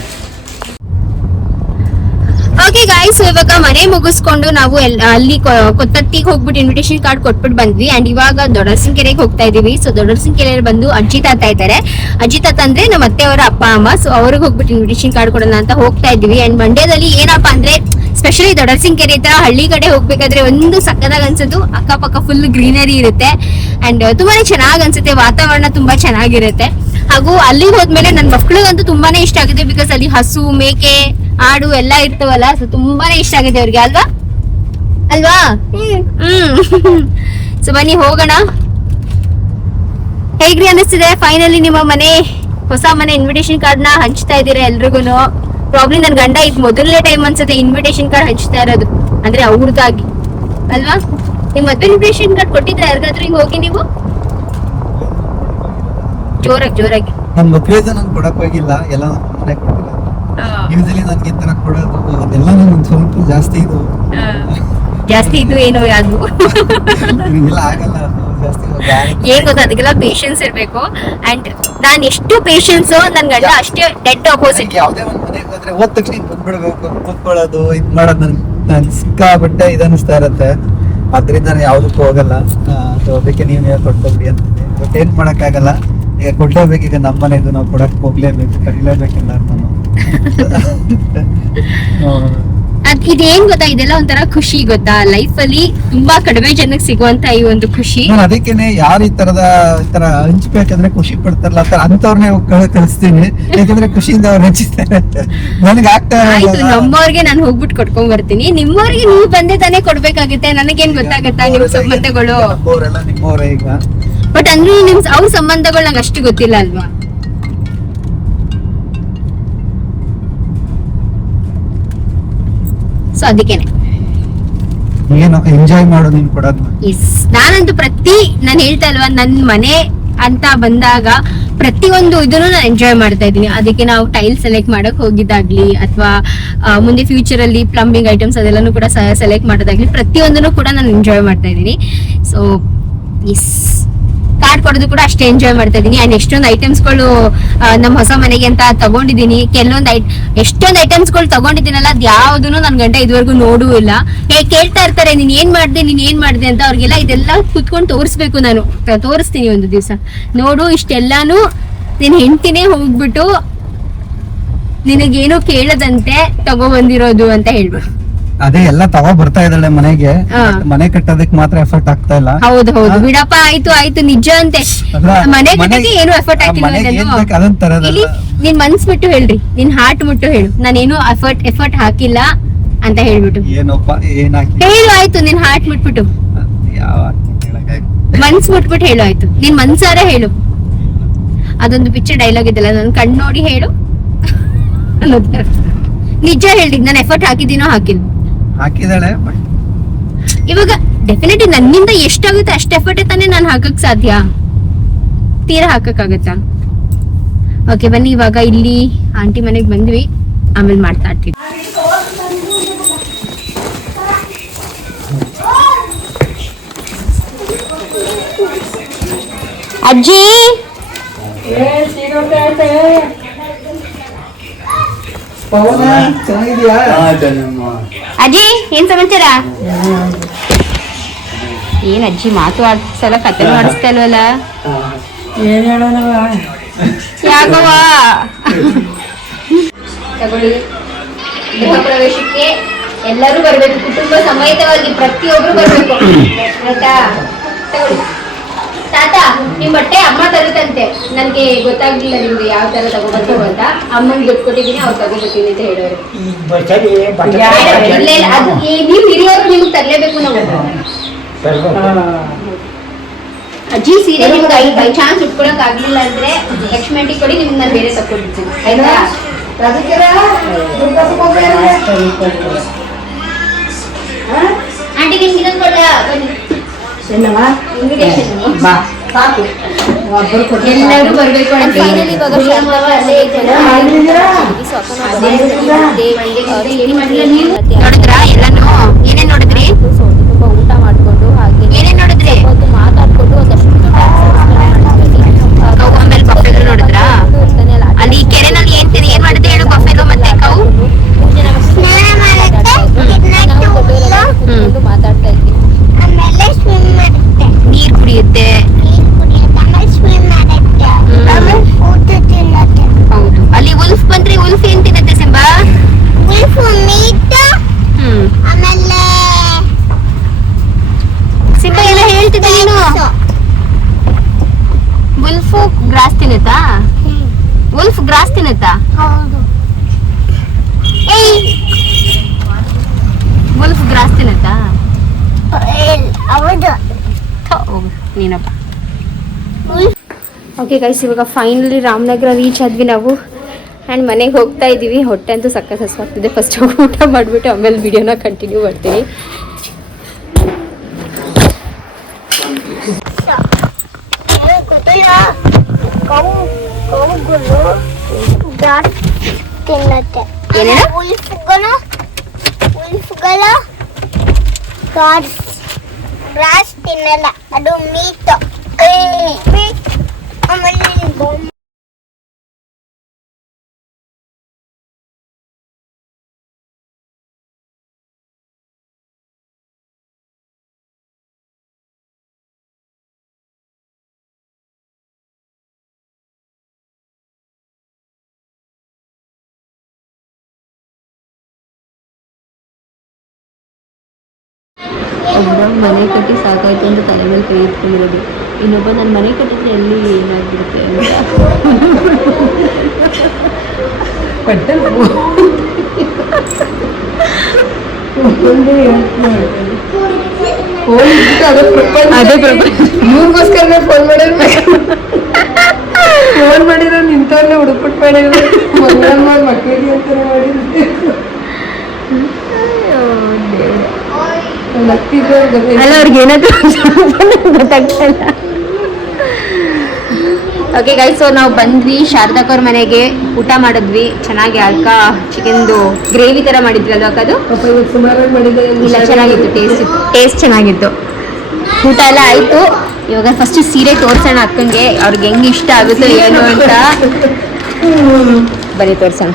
ಓಕೆ ಓಕೆ ಗಾಯ್ಸ್, ಇವಾಗ ಮನೆ ಮುಗಿಸ್ಕೊಂಡು ನಾವು ಅಲ್ಲಿ ಕೊತ್ತತ್ತಿಗೆ ಹೋಗ್ಬಿಟ್ಟು ಇನ್ವಿಟೇಷನ್ ಕಾರ್ಡ್ ಕೊಟ್ಬಿಟ್ಟು ಬಂದ್ವಿ. ಅಂಡ್ ಇವಾಗ ದೊಡ್ಡಸಿಂಕೆರೆಗೆ ಹೋಗ್ತಾ ಇದೀವಿ. ಸೊ ದೊಡ್ಡಸಿಂಕೆರೆ ಬಂದು ಅಜ್ಜಿ ತಾತ ಇದ್ದಾರೆ. ಅಜ್ಜಿ ತಾತ ಅಂದ್ರೆ ನಮ್ಮ ಅತ್ತೆಯವರ ಅಪ್ಪ ಅಮ್ಮ. ಸೊ ಅವ್ರಿಗೆ ಹೋಗ್ಬಿಟ್ಟು ಇನ್ವಿಟೇಷನ್ ಕಾರ್ಡ್ ಕೊಡೋಣ ಅಂತ ಹೋಗ್ತಾ ಇದೀವಿ. ಅಂಡ್ ಮಂಡ್ಯದಲ್ಲಿ ಏನಪ್ಪಾ ಅಂದ್ರೆ ಸ್ಪೆಷಲಿ ದೊಡ್ಡಸಿಂಕೆರೆ ತರ ಹಳ್ಳಿ ಕಡೆ ಹೋಗ್ಬೇಕಾದ್ರೆ ಒಂದು ಸಕ್ಕದಾಗ ಅನ್ಸೋದು, ಅಕ್ಕಪಕ್ಕ ಫುಲ್ ಗ್ರೀನರಿ ಇರುತ್ತೆ ಅಂಡ್ ತುಂಬಾನೇ ಚೆನ್ನಾಗ್ ಅನ್ಸುತ್ತೆ. ವಾತಾವರಣ ತುಂಬಾ ಚೆನ್ನಾಗಿರುತ್ತೆ. ಹಾಗೂ ಅಲ್ಲಿಗೆ ಹೋದ್ಮೇಲೆ ನನ್ನ ಮಕ್ಳಿಗಂತೂ ತುಂಬಾನೇ ಇಷ್ಟ ಆಗಿದೆ. ಬಿಕಾಸ್ ಅಲ್ಲಿ ಹಸು, ಮೇಕೆ, ಆಡು ಎಲ್ಲ ಇರ್ತವಲ್ಲ. ಸೊ ತುಂಬಾನೇ ಇಷ್ಟ ಆಗಿದೆ ಅವ್ರಿಗೆ, ಅಲ್ವಾ ಅಲ್ವಾ? ಸೊ ಬನ್ನಿ ಹೋಗೋಣ. ಹೇಗ್ರಿ ಅನಿಸ್ತಿದೆ ಫೈನಲಿ ನಿಮ್ಮ ಮನೆ, ಹೊಸ ಮನೆ ಇನ್ವಿಟೇಷನ್ ಕಾರ್ಡ್ ನ ಹಂಚ್ತಾ ಇದ್ದೀರಾ ಎಲ್ರಿಗೂನು? ಪ್ರಾಬ್ಲಿ ನನ್ ಗಂಡ ಇದು ಮೊದಲನೇ ಟೈಮ್ ಅನ್ಸುತ್ತೆ ಇನ್ವಿಟೇಷನ್ ಕಾರ್ಡ್ ಹಂಚ್ತಾ ಇರೋದು, ಅಂದ್ರೆ ಅವ್ರದಾಗಿ, ಅಲ್ವಾ? ನಿಮ್ ಮತ್ತೆ ಇನ್ವಿಟೇಷನ್ ಕಾರ್ಡ್ ಕೊಟ್ಟಿದ್ರೆ ಯಾರಿಗಾದ್ರೂ ಹಿಂಗ್ ಹೋಗಿ ನೀವು? ಜೋರಾಗಿ ನನ್ ಮಕ್ಳಿಗೆ ನನ್ ಕೊಡಕ್ ಹೋಗಿಲ್ಲ, ಎಲ್ಲ ಮನೆ ಕೊಟ್ಟಿಲ್ಲ. ಯೂಸಲಿ ನನ್ಗೆ ಈ ತರ ಕೊಡೋದು ಅದೆಲ್ಲ ನನ್ ಸ್ವಲ್ಪ ಜಾಸ್ತಿ ಇದು ಏನೋ ಯಾವ್ದು ಇಲ್ಲ ಆಗಲ್ಲ ಅದು ಜಾಸ್ತಿ ಏನ್ ಗೊತ್ತಾ, ಅದಕ್ಕೆಲ್ಲ ಪೇಷನ್ಸ್ ಇರ್ಬೇಕು. ಅಂಡ್ ನಾನ್ ಎಷ್ಟು ಪೇಷನ್ಸ್, ನನ್ ಗಂಡ ಅಷ್ಟೇ ಡೆಡ್ ಅಪೋಸಿಟ್. ಯಾವ್ದೇ ಒಂದ್ ಮನೆಗೆ ಹೋದ್ರೆ ಹೋದ ತಕ್ಷಣ ಬಂದ್ಬಿಡ್ಬೇಕು, ಕೂತ್ಕೊಳ್ಳೋದು ಇದ್ ಮಾಡೋದು ನನ್ ಸಿಕ್ಕಾಪಟ್ಟೆ ಇದನ್ನಿಸ್ತಾ ಇರತ್ತೆ. ಅದ್ರಿಂದ ನಾನು ಯಾವ್ದಕ್ಕೂ ಹೋಗಲ್ಲ. ಅದಕ್ಕೆ ನೀವೇ ಕೊಟ್ಕೊಬಿಡಿ ಅಂತಿದೆ. ಬಟ್ ಏನ್ ಮಾಡಕ್ ಆಗಲ್ಲ, ಈಗ ಕೊಡ್ಲೇಬೇಕು. ಈಗ ನಮ್ಮನೆದು ನಾವು ಕೊಡಕ್ ಹೋಗ್ಲೇಬೇಕು, ಕರೀಲೇಬೇಕೆಲ್ಲ ನಾನು. ಇದೇನ್ ಗೊತ್ತಾ, ಇದೆಲ್ಲ ಒಂಥರ ಖುಷಿ ಗೊತ್ತಾ. ಲೈಫ್ ಅಲ್ಲಿ ತುಂಬಾ ಕಡಿಮೆ ಜನಕ್ಕೆ ಸಿಗುವಂತ ಈ ಒಂದು ಖುಷಿ. ನಾನು ಅದಕ್ಕೇನೆ ಯಾರು ಈ ತರ ಹಂಚ್ಬೇಕಂದ್ರೆ ಖುಷಿ ಪಡ್ತಾರಲ್ಲ ಅಂತವ್ರನ್ನೇ ಕಳಿಸ್ತೀನಿ. ಯಾಕಂದ್ರೆ ಖುಷಿಯಿಂದ ಅವ್ರು ಹಂಚಿಸ್ತಾರೆ. ನನಗೆ ಆಗ್ತಾ ಆಯ್ತು, ನಮ್ಮವ್ರಿಗೆ ನಾನು ಹೋಗ್ಬಿಟ್ಟು ಕೊಟ್ಕೊಂಡ್ ಬರ್ತೀನಿ. ನಿಮ್ಮವ್ರಿಗೆ ನೀವು ಬಂದೆ ತಾನೇ ಕೊಡ್ಬೇಕಾಗುತ್ತೆ. ನನಗೇನ್ ಗೊತ್ತಾಗತ್ತಾ ನಿಮ್ ಸಂಬಂಧಗಳು? ನಮ್ಮವರೆಲ್ಲ ನಿಮ್ಮವ್ರೆ ಈಗ. ಬಟ್ ಅಂದ್ರೆ ನಿಮ್ ಅವ್ರ ಸಂಬಂಧಗಳು ನಂಗೆ ಅಷ್ಟು ಗೊತ್ತಿಲ್ಲ ಅಲ್ವಾ? ಸೊ ಅದಕ್ಕೇನೆ ಏನು ಎಂಜಾಯ್ ಮಾಡು ನೀನ್ ಕೊಡೋದ್ನ. ನಾನಂತೂ ನಾನು ಹೇಳ್ತಾ ಇಲ್ವಾ, ನನ್ ಮನೆ ಅಂತ ಬಂದಾಗ ಪ್ರತಿಯೊಂದು ಇದನ್ನು ನಾನು ಎಂಜಾಯ್ ಮಾಡ್ತಾ ಇದ್ದೀನಿ. ಅದಕ್ಕೆ ನಾವು ಟೈಲ್ ಸೆಲೆಕ್ಟ್ ಮಾಡಕ್ ಹೋಗಿದ್ದಾಗ್ಲಿ, ಅಥವಾ ಮುಂದೆ ಫ್ಯೂಚರ್ ಅಲ್ಲಿ ಪ್ಲಂಬಿಂಗ್ ಐಟಮ್ಸ್ ಅದೆಲ್ಲಾನು ಕೂಡ ಸೆಲೆಕ್ಟ್ ಮಾಡೋದಾಗ್ಲಿ, ಪ್ರತಿಯೊಂದನ್ನು ಕೂಡ ನಾನು ಎಂಜಾಯ್ ಮಾಡ್ತಾ ಇದ್ದೀನಿ. ಸೊ ಕಾರ್ಡ್ ಕೊಡೋದು ಕೂಡ ಅಷ್ಟೇ ಎಂಜಾಯ್ ಮಾಡ್ತಾ ಇದೀನಿ. ಅಂಡ್ ಎಷ್ಟೊಂದು ಐಟಮ್ಸ್ ಗಳು ನಮ್ಮ ಹೊಸ ಮನೆಗೆ ಅಂತ ತಗೊಂಡಿದ್ದೀನಿ. ಎಷ್ಟೊಂದು ಐಟಮ್ಸ್ ಗಳು ತಗೊಂಡಿದ್ದೀನಲ್ಲ, ಅದ್ ಯಾವ್ದನ್ನು ನನ್ ಗಂಟ ಇದುವರೆಗೂ ನೋಡೂ ಇಲ್ಲ. ಕೇಳ್ತಾ ಇರ್ತಾರೆ, ನೀನ್ ಏನ್ ಮಾಡ್ದೆ ಅಂತ. ಅವ್ರಿಗೆಲ್ಲ ಇದೆಲ್ಲ ಕುತ್ಕೊಂಡು ತೋರಿಸ್ಬೇಕು. ನಾನು ತೋರಿಸ್ತೀನಿ ಒಂದು ದಿವಸ. ನೋಡು, ಇಷ್ಟೆಲ್ಲಾನು ನಿನ್ ಹೆಂಡ್ತಿನೇ ಹೋಗ್ಬಿಟ್ಟು ನಿನಗೇನು ಕೇಳದಂತೆ ತಗೋ ಬಂದಿರೋದು ಅಂತ ಹೇಳ್ಬಿಟ್ಟು. ಅದೇ ಎಲ್ಲ ತಗೋ ಬರ್ತಾ ಇದ್ದಾಳೆ ಮನೆಗೆ. ಮನೆ ಕಟ್ಟೋದಕ್ಕೆ ಮಾತ್ರ ಎಫರ್ಟ್ ಆಗ್ತಾ ಇಲ್ಲ. ಹೌದು ಬಿಡಪ್ಪ, ಆಯ್ತು ನಿಜ ಅಂತೆ. ಮನೆ ಕಟ್ಟಕ್ಕೆ ಏನು ಎಫರ್ಟ್ ಹಾಕಿಲ್ಲ. ಇಲ್ಲಿ ನಿನ್ ಮನ್ಸ್ ಬಿಟ್ಟು ಹೇಳ್ರಿ, ನಿನ್ ಹಾರ್ಟ್ ಮುಟ್ಟು ಹೇಳು, ನಾನೇನು ಎಫರ್ಟ್ ಹಾಕಿಲ್ಲ ಅಂತ ಹೇಳ್ಬಿಟ್ಟು ಹೇಳು. ಆಯ್ತು, ನಿನ್ ಹಾರ್ಟ್ ಮುಟ್ಬಿಟ್ಟು ಮನ್ಸ್ ಮುಟ್ಬಿಟ್ಟು ಹೇಳು. ಆಯ್ತು, ನಿನ್ ಮನ್ಸಾರ ಹೇಳು. ಅದೊಂದು ಪಿಕ್ಚರ್ ಡೈಲಾಗ್ ಇದೆಲ್ಲ, ನನ್ ಕಣ್ ನೋಡಿ ಹೇಳು ನಿಜ ಹೇಳ್ರಿ, ನಾನು ಎಫರ್ಟ್ ಹಾಕಿದ್ದೀನೋ ಹಾಕಿದಾಳೆ. ಇವಾಗ ಡೆಫಿನೆಟ್ಲಿ ನನ್ನಿಂದ ಎಷ್ಟಾಗುತ್ತೆ ಅಷ್ಟು ಎಫರ್ಟ್ ತಾನೇ ನಾನು ಹಾಕಕ್ ಸಾಧ್ಯ, ತೀರಾ ಹಾಕಕ್ ಆಗತ್ತಾ? ಓಕೆ ಬನ್ನಿ, ಇವಾಗ ಇಲ್ಲಿ ಆಂಟಿ ಮನೆಗೆ ಬಂದ್ವಿ, ಆಮೇಲೆ ಮಾಡ್ತಾ ಇರ್ತೀವಿ. ಅಜ್ಜಿ ಅಜ್ಜಿ, ಏನ್ ಸಮಾಚಾರ? ಏನ್ ಅಜ್ಜಿ ಮಾತು ಆಡ್ಸಲ್ಲ, ಕತೆ ಆಡಿಸ್ತಾ ಇಲ್ವಲ್ಲ? ಯಾಕವ್ವ? ತಗೊಳ್ಳಿ, ಗೃಹ ಪ್ರವೇಶಕ್ಕೆ ಎಲ್ಲರೂ ಬರ್ಬೇಕು, ಕುಟುಂಬ ಸಮೇತವಾಗಿ ಪ್ರತಿಯೊಬ್ರು ಬರ್ಬೇಕು, ಆಯ್ತಾ? ತಗೊಳ್ಳಿ. ತಾತ, ನಿಮ್ ಬಟ್ಟೆ ಅಮ್ಮ ತರುತ್ತಂತೆ. ನನ್ಗೆ ಗೊತ್ತಾಗ್ಲಿಲ್ಲ ನಿಮ್ಗೆ ಯಾವ ತರ ತಗೋಬೇಕು ಅಂತ. ಅಮ್ಮನ್ ದುಡ್ಡು ಕೊಟ್ಟಿದ್ದೀನಿ, ಅವ್ರು ತಗೋಬೇಕಿನಿ ಅಂತ ಹೇಳೋರು. ನೀವ್ ಹಿರಿಯವರು, ನಿಮ್ಗೆ ತರ್ಲೇಬೇಕು ನಾವು. ಅಜ್ಜಿ ಸೀರೆ ನಿಮ್ಗೆ ಬೈ ಚಾನ್ಸ್ ಉಟ್ಕೊಳಕ್ ಆಗ್ಲಿಲ್ಲ ಅಂದ್ರೆ ಲಕ್ಷ್ಮಿ ಆಂಟಿ ಕೊಡಿ, ನಿಮ್ಗೆ ನಾನು ಬೇರೆ ತಗೊಂಡಿದ್ದೀನಿ, ಆಯ್ತಾ? ಆಂಟಿ ನಿಮ್ಗೆ ಇದನ್ನು ಕೊಡ, ಎಲ್ಲರೂ ಬರ್ಬೇಕು. ನೋಡಿದ್ರಾ ಎಲ್ಲಾನು? ಏನೇನ್ ನೋಡಿದ್ರಿ? ಸ್ವಲ್ಪ ಊಟ ಮಾಡ್ಕೊಂಡು ಹಾಗೆ ಏನೇನ್ ನೋಡಿದ್ರಿ? ಮಾತಾಡ್ಕೊಂಡು ಒಂದಷ್ಟು ಆಮೇಲೆ ಬಫೆಗಳು ನೋಡಿದ್ರಾ? ಅಲ್ಲಿ ಕೆರೆನಲ್ಲಿ ಏನ್ ಮಾಡಿದೆ ಹೇಳು? ಬಫೆಲು ಮತ್ತೆ ಕೌ ಪೂಜೆ ಗ್ರಾಸ್ ತಿನ್ನುತ್ತಾ? ವುಲ್ಫ್ ಗ್ರಾಸ್ ತಿನ್ನುತ್ತಾ? ಹೌದು. ವುಲ್ಫ್ ಗ್ರಾಸ್ ತಿನ್ನುತ್ತಾ? ಹೌದು. ಹೋಗು ನೀನಪ್ಪ. ಓಕೆ ಗೈಸ್, ಇವಾಗ ಫೈನಲಿ ರಾಮನಗರ ರೀಚ್ ಆದ್ವಿ ನಾವು. ಆ್ಯಂಡ್ ಮನೆಗೆ ಹೋಗ್ತಾ ಇದ್ದೀವಿ. ಹೊಟ್ಟೆ ಅಂತೂ ಸಕ್ಕತ್ ಹಸ್ವಾಗ್ತಿದೆ. ಫಸ್ಟ್ ಹೋಗಿ ಊಟ ಮಾಡಿಬಿಟ್ಟು ಆಮೇಲೆ ವಿಡಿಯೋನ ಕಂಟಿನ್ಯೂ ಮಾಡ್ತೀನಿ. ತಿನ್ನತ್ತೆ. ಏನೇನು? ಉಲ್ಫ್ಗಳ ಗ್ರಾಸ್ ತಿನ್ನಲ್ಲ, ಅದು ಮೀಟ್. ಆಮೇಲೆ ಒಬ್ಬ ಮನೆ ಕಟ್ಟಿ ಸಾಕಾಯ್ತು ಅಂತ ತಲೆ ಮೇಲೆ ಕೈ ಇಟ್ಕೊಂಡಿರೋದು. ಇನ್ನೊಬ್ಬ ನನ್ನ ಮನೆ ಕಟ್ಟಿದ್ರೆ ಎಲ್ಲಿ ಏನಾಗ್ಬಿಡುತ್ತೆ ಅಂತ. ಇವ್ರಿಗೋಸ್ಕರನೇ ಫೋನ್ ಮಾಡಿರೋ ನಿಂತವ್ರನ್ನೇ ಹುಡುಕ್ಬಿಟ್ಟು ಮಾಡಿದ್ರು. ಮಕ್ಕಳಿಗೆ ಅಂತಾನೆ ಮಾಡಿದ್ರು. ಅಲ್ಲ ಅವ್ರಿಗೆ ಏನಾದ್ರು ಗೊತ್ತಾಗ್ತಿಲ್ಲ. ಓಕೆ ಗೈಸ್, ಸೊ ನಾವು ಬಂದ್ವಿ ಶಾರದಾಕವ್ರ ಮನೆಗೆ. ಊಟ ಮಾಡಿದ್ವಿ ಚೆನ್ನಾಗಿ. ಅಲ್ಕ ಚಿಕನ್ದು ಗ್ರೇವಿ ಥರ ಮಾಡಿದ್ವಿ ಅಲ್ವಾ ಅದು? ಸುಮಾರಾಗಿ ಮಾಡಿದ್ರೆ ಇಲ್ಲ, ಚೆನ್ನಾಗಿತ್ತು. ಟೇಸ್ಟ್ ಚೆನ್ನಾಗಿತ್ತು. ಊಟ ಎಲ್ಲ ಆಯಿತು. ಇವಾಗ ಫಸ್ಟ್ ಸೀರೆ ತೋರ್ಸೋಣ ಅಕ್ಕಂಗೆ, ಅವ್ರಿಗೆ ಹೆಂಗೆ ಇಷ್ಟ ಆಗುತ್ತೋ ಏನು ಅಂತ. ಬನ್ನಿ ತೋರ್ಸೋಣ.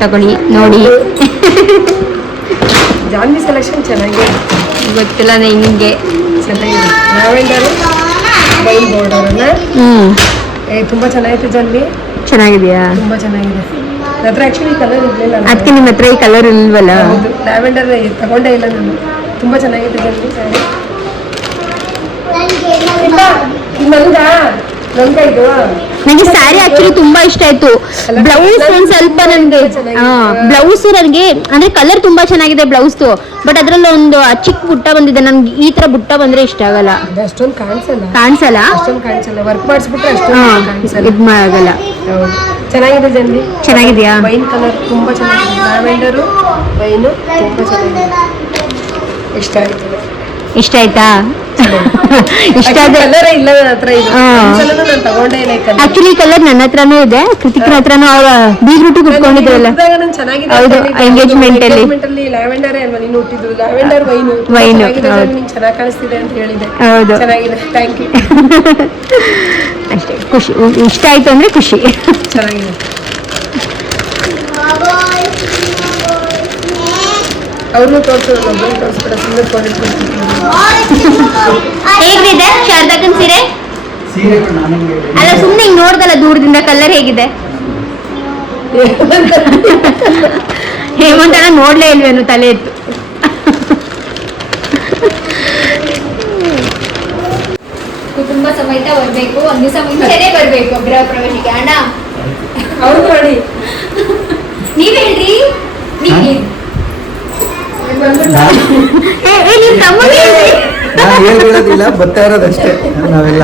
ತಗೊಳ್ಳಿ ನೋಡಿ. ಜಾನ್ವಿ ಸೆಲೆಕ್ಷನ್ ಚೆನ್ನಾಗಿದೆ. ಗೊತ್ತಿಲ್ಲ ನಿಮಗೆ. ಚೆನ್ನಾಗಿದೆ. ಲ್ಯಾವೆಂಡರು ವೈನ್ ಬಾರ್ಡರನ್ನ ತುಂಬ ಚೆನ್ನಾಗಿತ್ತು ಜಾನ್ವಿ. ಚೆನ್ನಾಗಿದೆಯಾ? ತುಂಬ ಚೆನ್ನಾಗಿದೆ. ನನ್ನ ಹತ್ರ ಆ್ಯಕ್ಚುಲಿ ಕಲರ್ ಇರಲಿಲ್ಲ. ಅದಕ್ಕೆ ನಿಮ್ಮ ಹತ್ರ ಈ ಕಲರ್ ಇಲ್ವಲ್ಲ? ಹೌದು, ಲ್ಯಾವೆಂಡರ್ ತಗೊಂಡೇ ಇಲ್ಲ ನಾನು. ತುಂಬ ಚೆನ್ನಾಗಿದೆ ಜಾನ್ವಿ ಸ್ಯಾರಿ. ನನಗೆ ಸ್ಯಾರಿ ಆಕ್ಚುಲಿ ತುಂಬಾ ಇಷ್ಟ ಆಯ್ತು. ಬ್ಲೌಸ್ ಒಂದ್ ಸ್ವಲ್ಪ ನನಗೆ ಬ್ಲೌಸ್ ನನಗೆ ಅಂದ್ರೆ ಕಲರ್ ತುಂಬಾ ಚೆನ್ನಾಗಿದೆ ಬ್ಲೌಸ್ದು. ಬಟ್ ಅದ್ರಲ್ಲಿ ಒಂದು ಚಿಕ್ಕ ಬುಟ್ಟ ಬಂದಿದೆ. ನನ್ಗೆ ಈ ತರ ಬುಟ್ಟ ಬಂದ್ರೆ ಇಷ್ಟ ಆಗಲ್ಲ. ಅಷ್ಟೊಂದು ಕಾಣಿಸಲ್ಲ. ಅಷ್ಟೊಂದು ಕಾಣಿಸಲ್ಲ. ವರ್ಕ್ ಮಾಡಿಸ್ಬಿಟ್ರೆ ಅಷ್ಟೊಂದು ಕಾಣಿಸಲ್ಲ. ಇದು ಆಗಲ್ಲ. ಹೌದು, ಚೆನ್ನಾಗಿದೆ ಜಾನ್ವಿ. ಚೆನ್ನಾಗಿದ್ಯಾ? ವೈನ್ ಕಲರ್ ತುಂಬಾ ಚೆನ್ನಾಗಿದೆ. ಲ್ಯಾವೆಂಡರು ವೈನು ತುಂಬಾ ಚೆನ್ನಾಗಿದೆ. ಇಷ್ಟ ಆಯ್ತು. ಇಷ್ಟ ಆಯ್ತಾ? ಇಷ್ಟ ಕಲರ್ ಇಲ್ಲ ನನ್ನ ಹತ್ರ. ಇದು ನಾನು ತಗೊಂಡೇ ಇಲ್ಲ. ಆಕ್ಚುಲಿ ಕಲರ್ ನನ್ನ ಹತ್ರನೂ ಇದೆ. ಕೃತಿಕ್ನ ಹತ್ರನೂ ಅವ್ರ ಬೀಗ್ರೂಟು ಕುತ್ಕೊಂಡಿದ್ರಲ್ಲ. ಹೌದು, ಎಂಗೇಜ್ಮೆಂಟ್ ಅಲ್ಲಿ ಲ್ಯಾವೆಂಡರೇ ಅಲ್ವಾ ನೀನು ಹುಟ್ಟಿದ್ದು? ಲ್ಯಾವೆಂಡರ್ ವೈನು ಚೆನ್ನಾಗಿ ಕಾಣಿಸ್ತಿದೆ ಅಂತ ಹೇಳಿದೆ. ಹೌದು, ಚೆನ್ನಾಗಿದೆ. Thank you. ಅಷ್ಟೇ, ಖುಷಿ. ಇಷ್ಟ ಆಯ್ತು ಅಂದ್ರೆ ಖುಷಿ. ಚೆನ್ನಾಗಿದೆ. ಅವ್ರನ್ನೂ ತೋರಿಸೋದು, ತೋರಿಸ್ಬಿಡ. ಸುಮ್ಮನೆ ತೋರಿಸ್ಬಿಡ್ತೀನಿ. ಹೇಗಿದೆ ಶಾರದಾಕನ್ ಸೀರೆ? ಅಲ್ಲ, ಸುಮ್ಮನೆ ಹಿಂಗ್ ನೋಡ್ದಲ್ಲ ದೂರದಿಂದ ಕಲರ್ ಹೇಗಿದೆ? ಹೇಮಂತನ ನೋಡ್ಲೇ ಇಲ್ವೇನು? ತಲೆ ಎತ್ತು. ಕುಟುಂಬ ಸಮೇತ ಬರ್ಬೇಕು. ಒಂದ್ ದಿವಸ ಮುಂಚೆನೆ ಬರ್ಬೇಕು ಗೃಹ ಪ್ರವೇಶಕ್ಕೆ. ಅಣ್ಣ ಅವ್ರು ಮಾಡಿ ನೀವ್ ಹೇಳ್ರಿ. ನೀವ್ ತಮ್ಮಗೆ ಹೇಳ್ರಿ. ನಾನು ಹೇಳ್ಬಿಡೋದಿಲ್ಲ, ಬರ್ತಾ ಇರೋದಷ್ಟೇ ನಾವೆಲ್ಲ.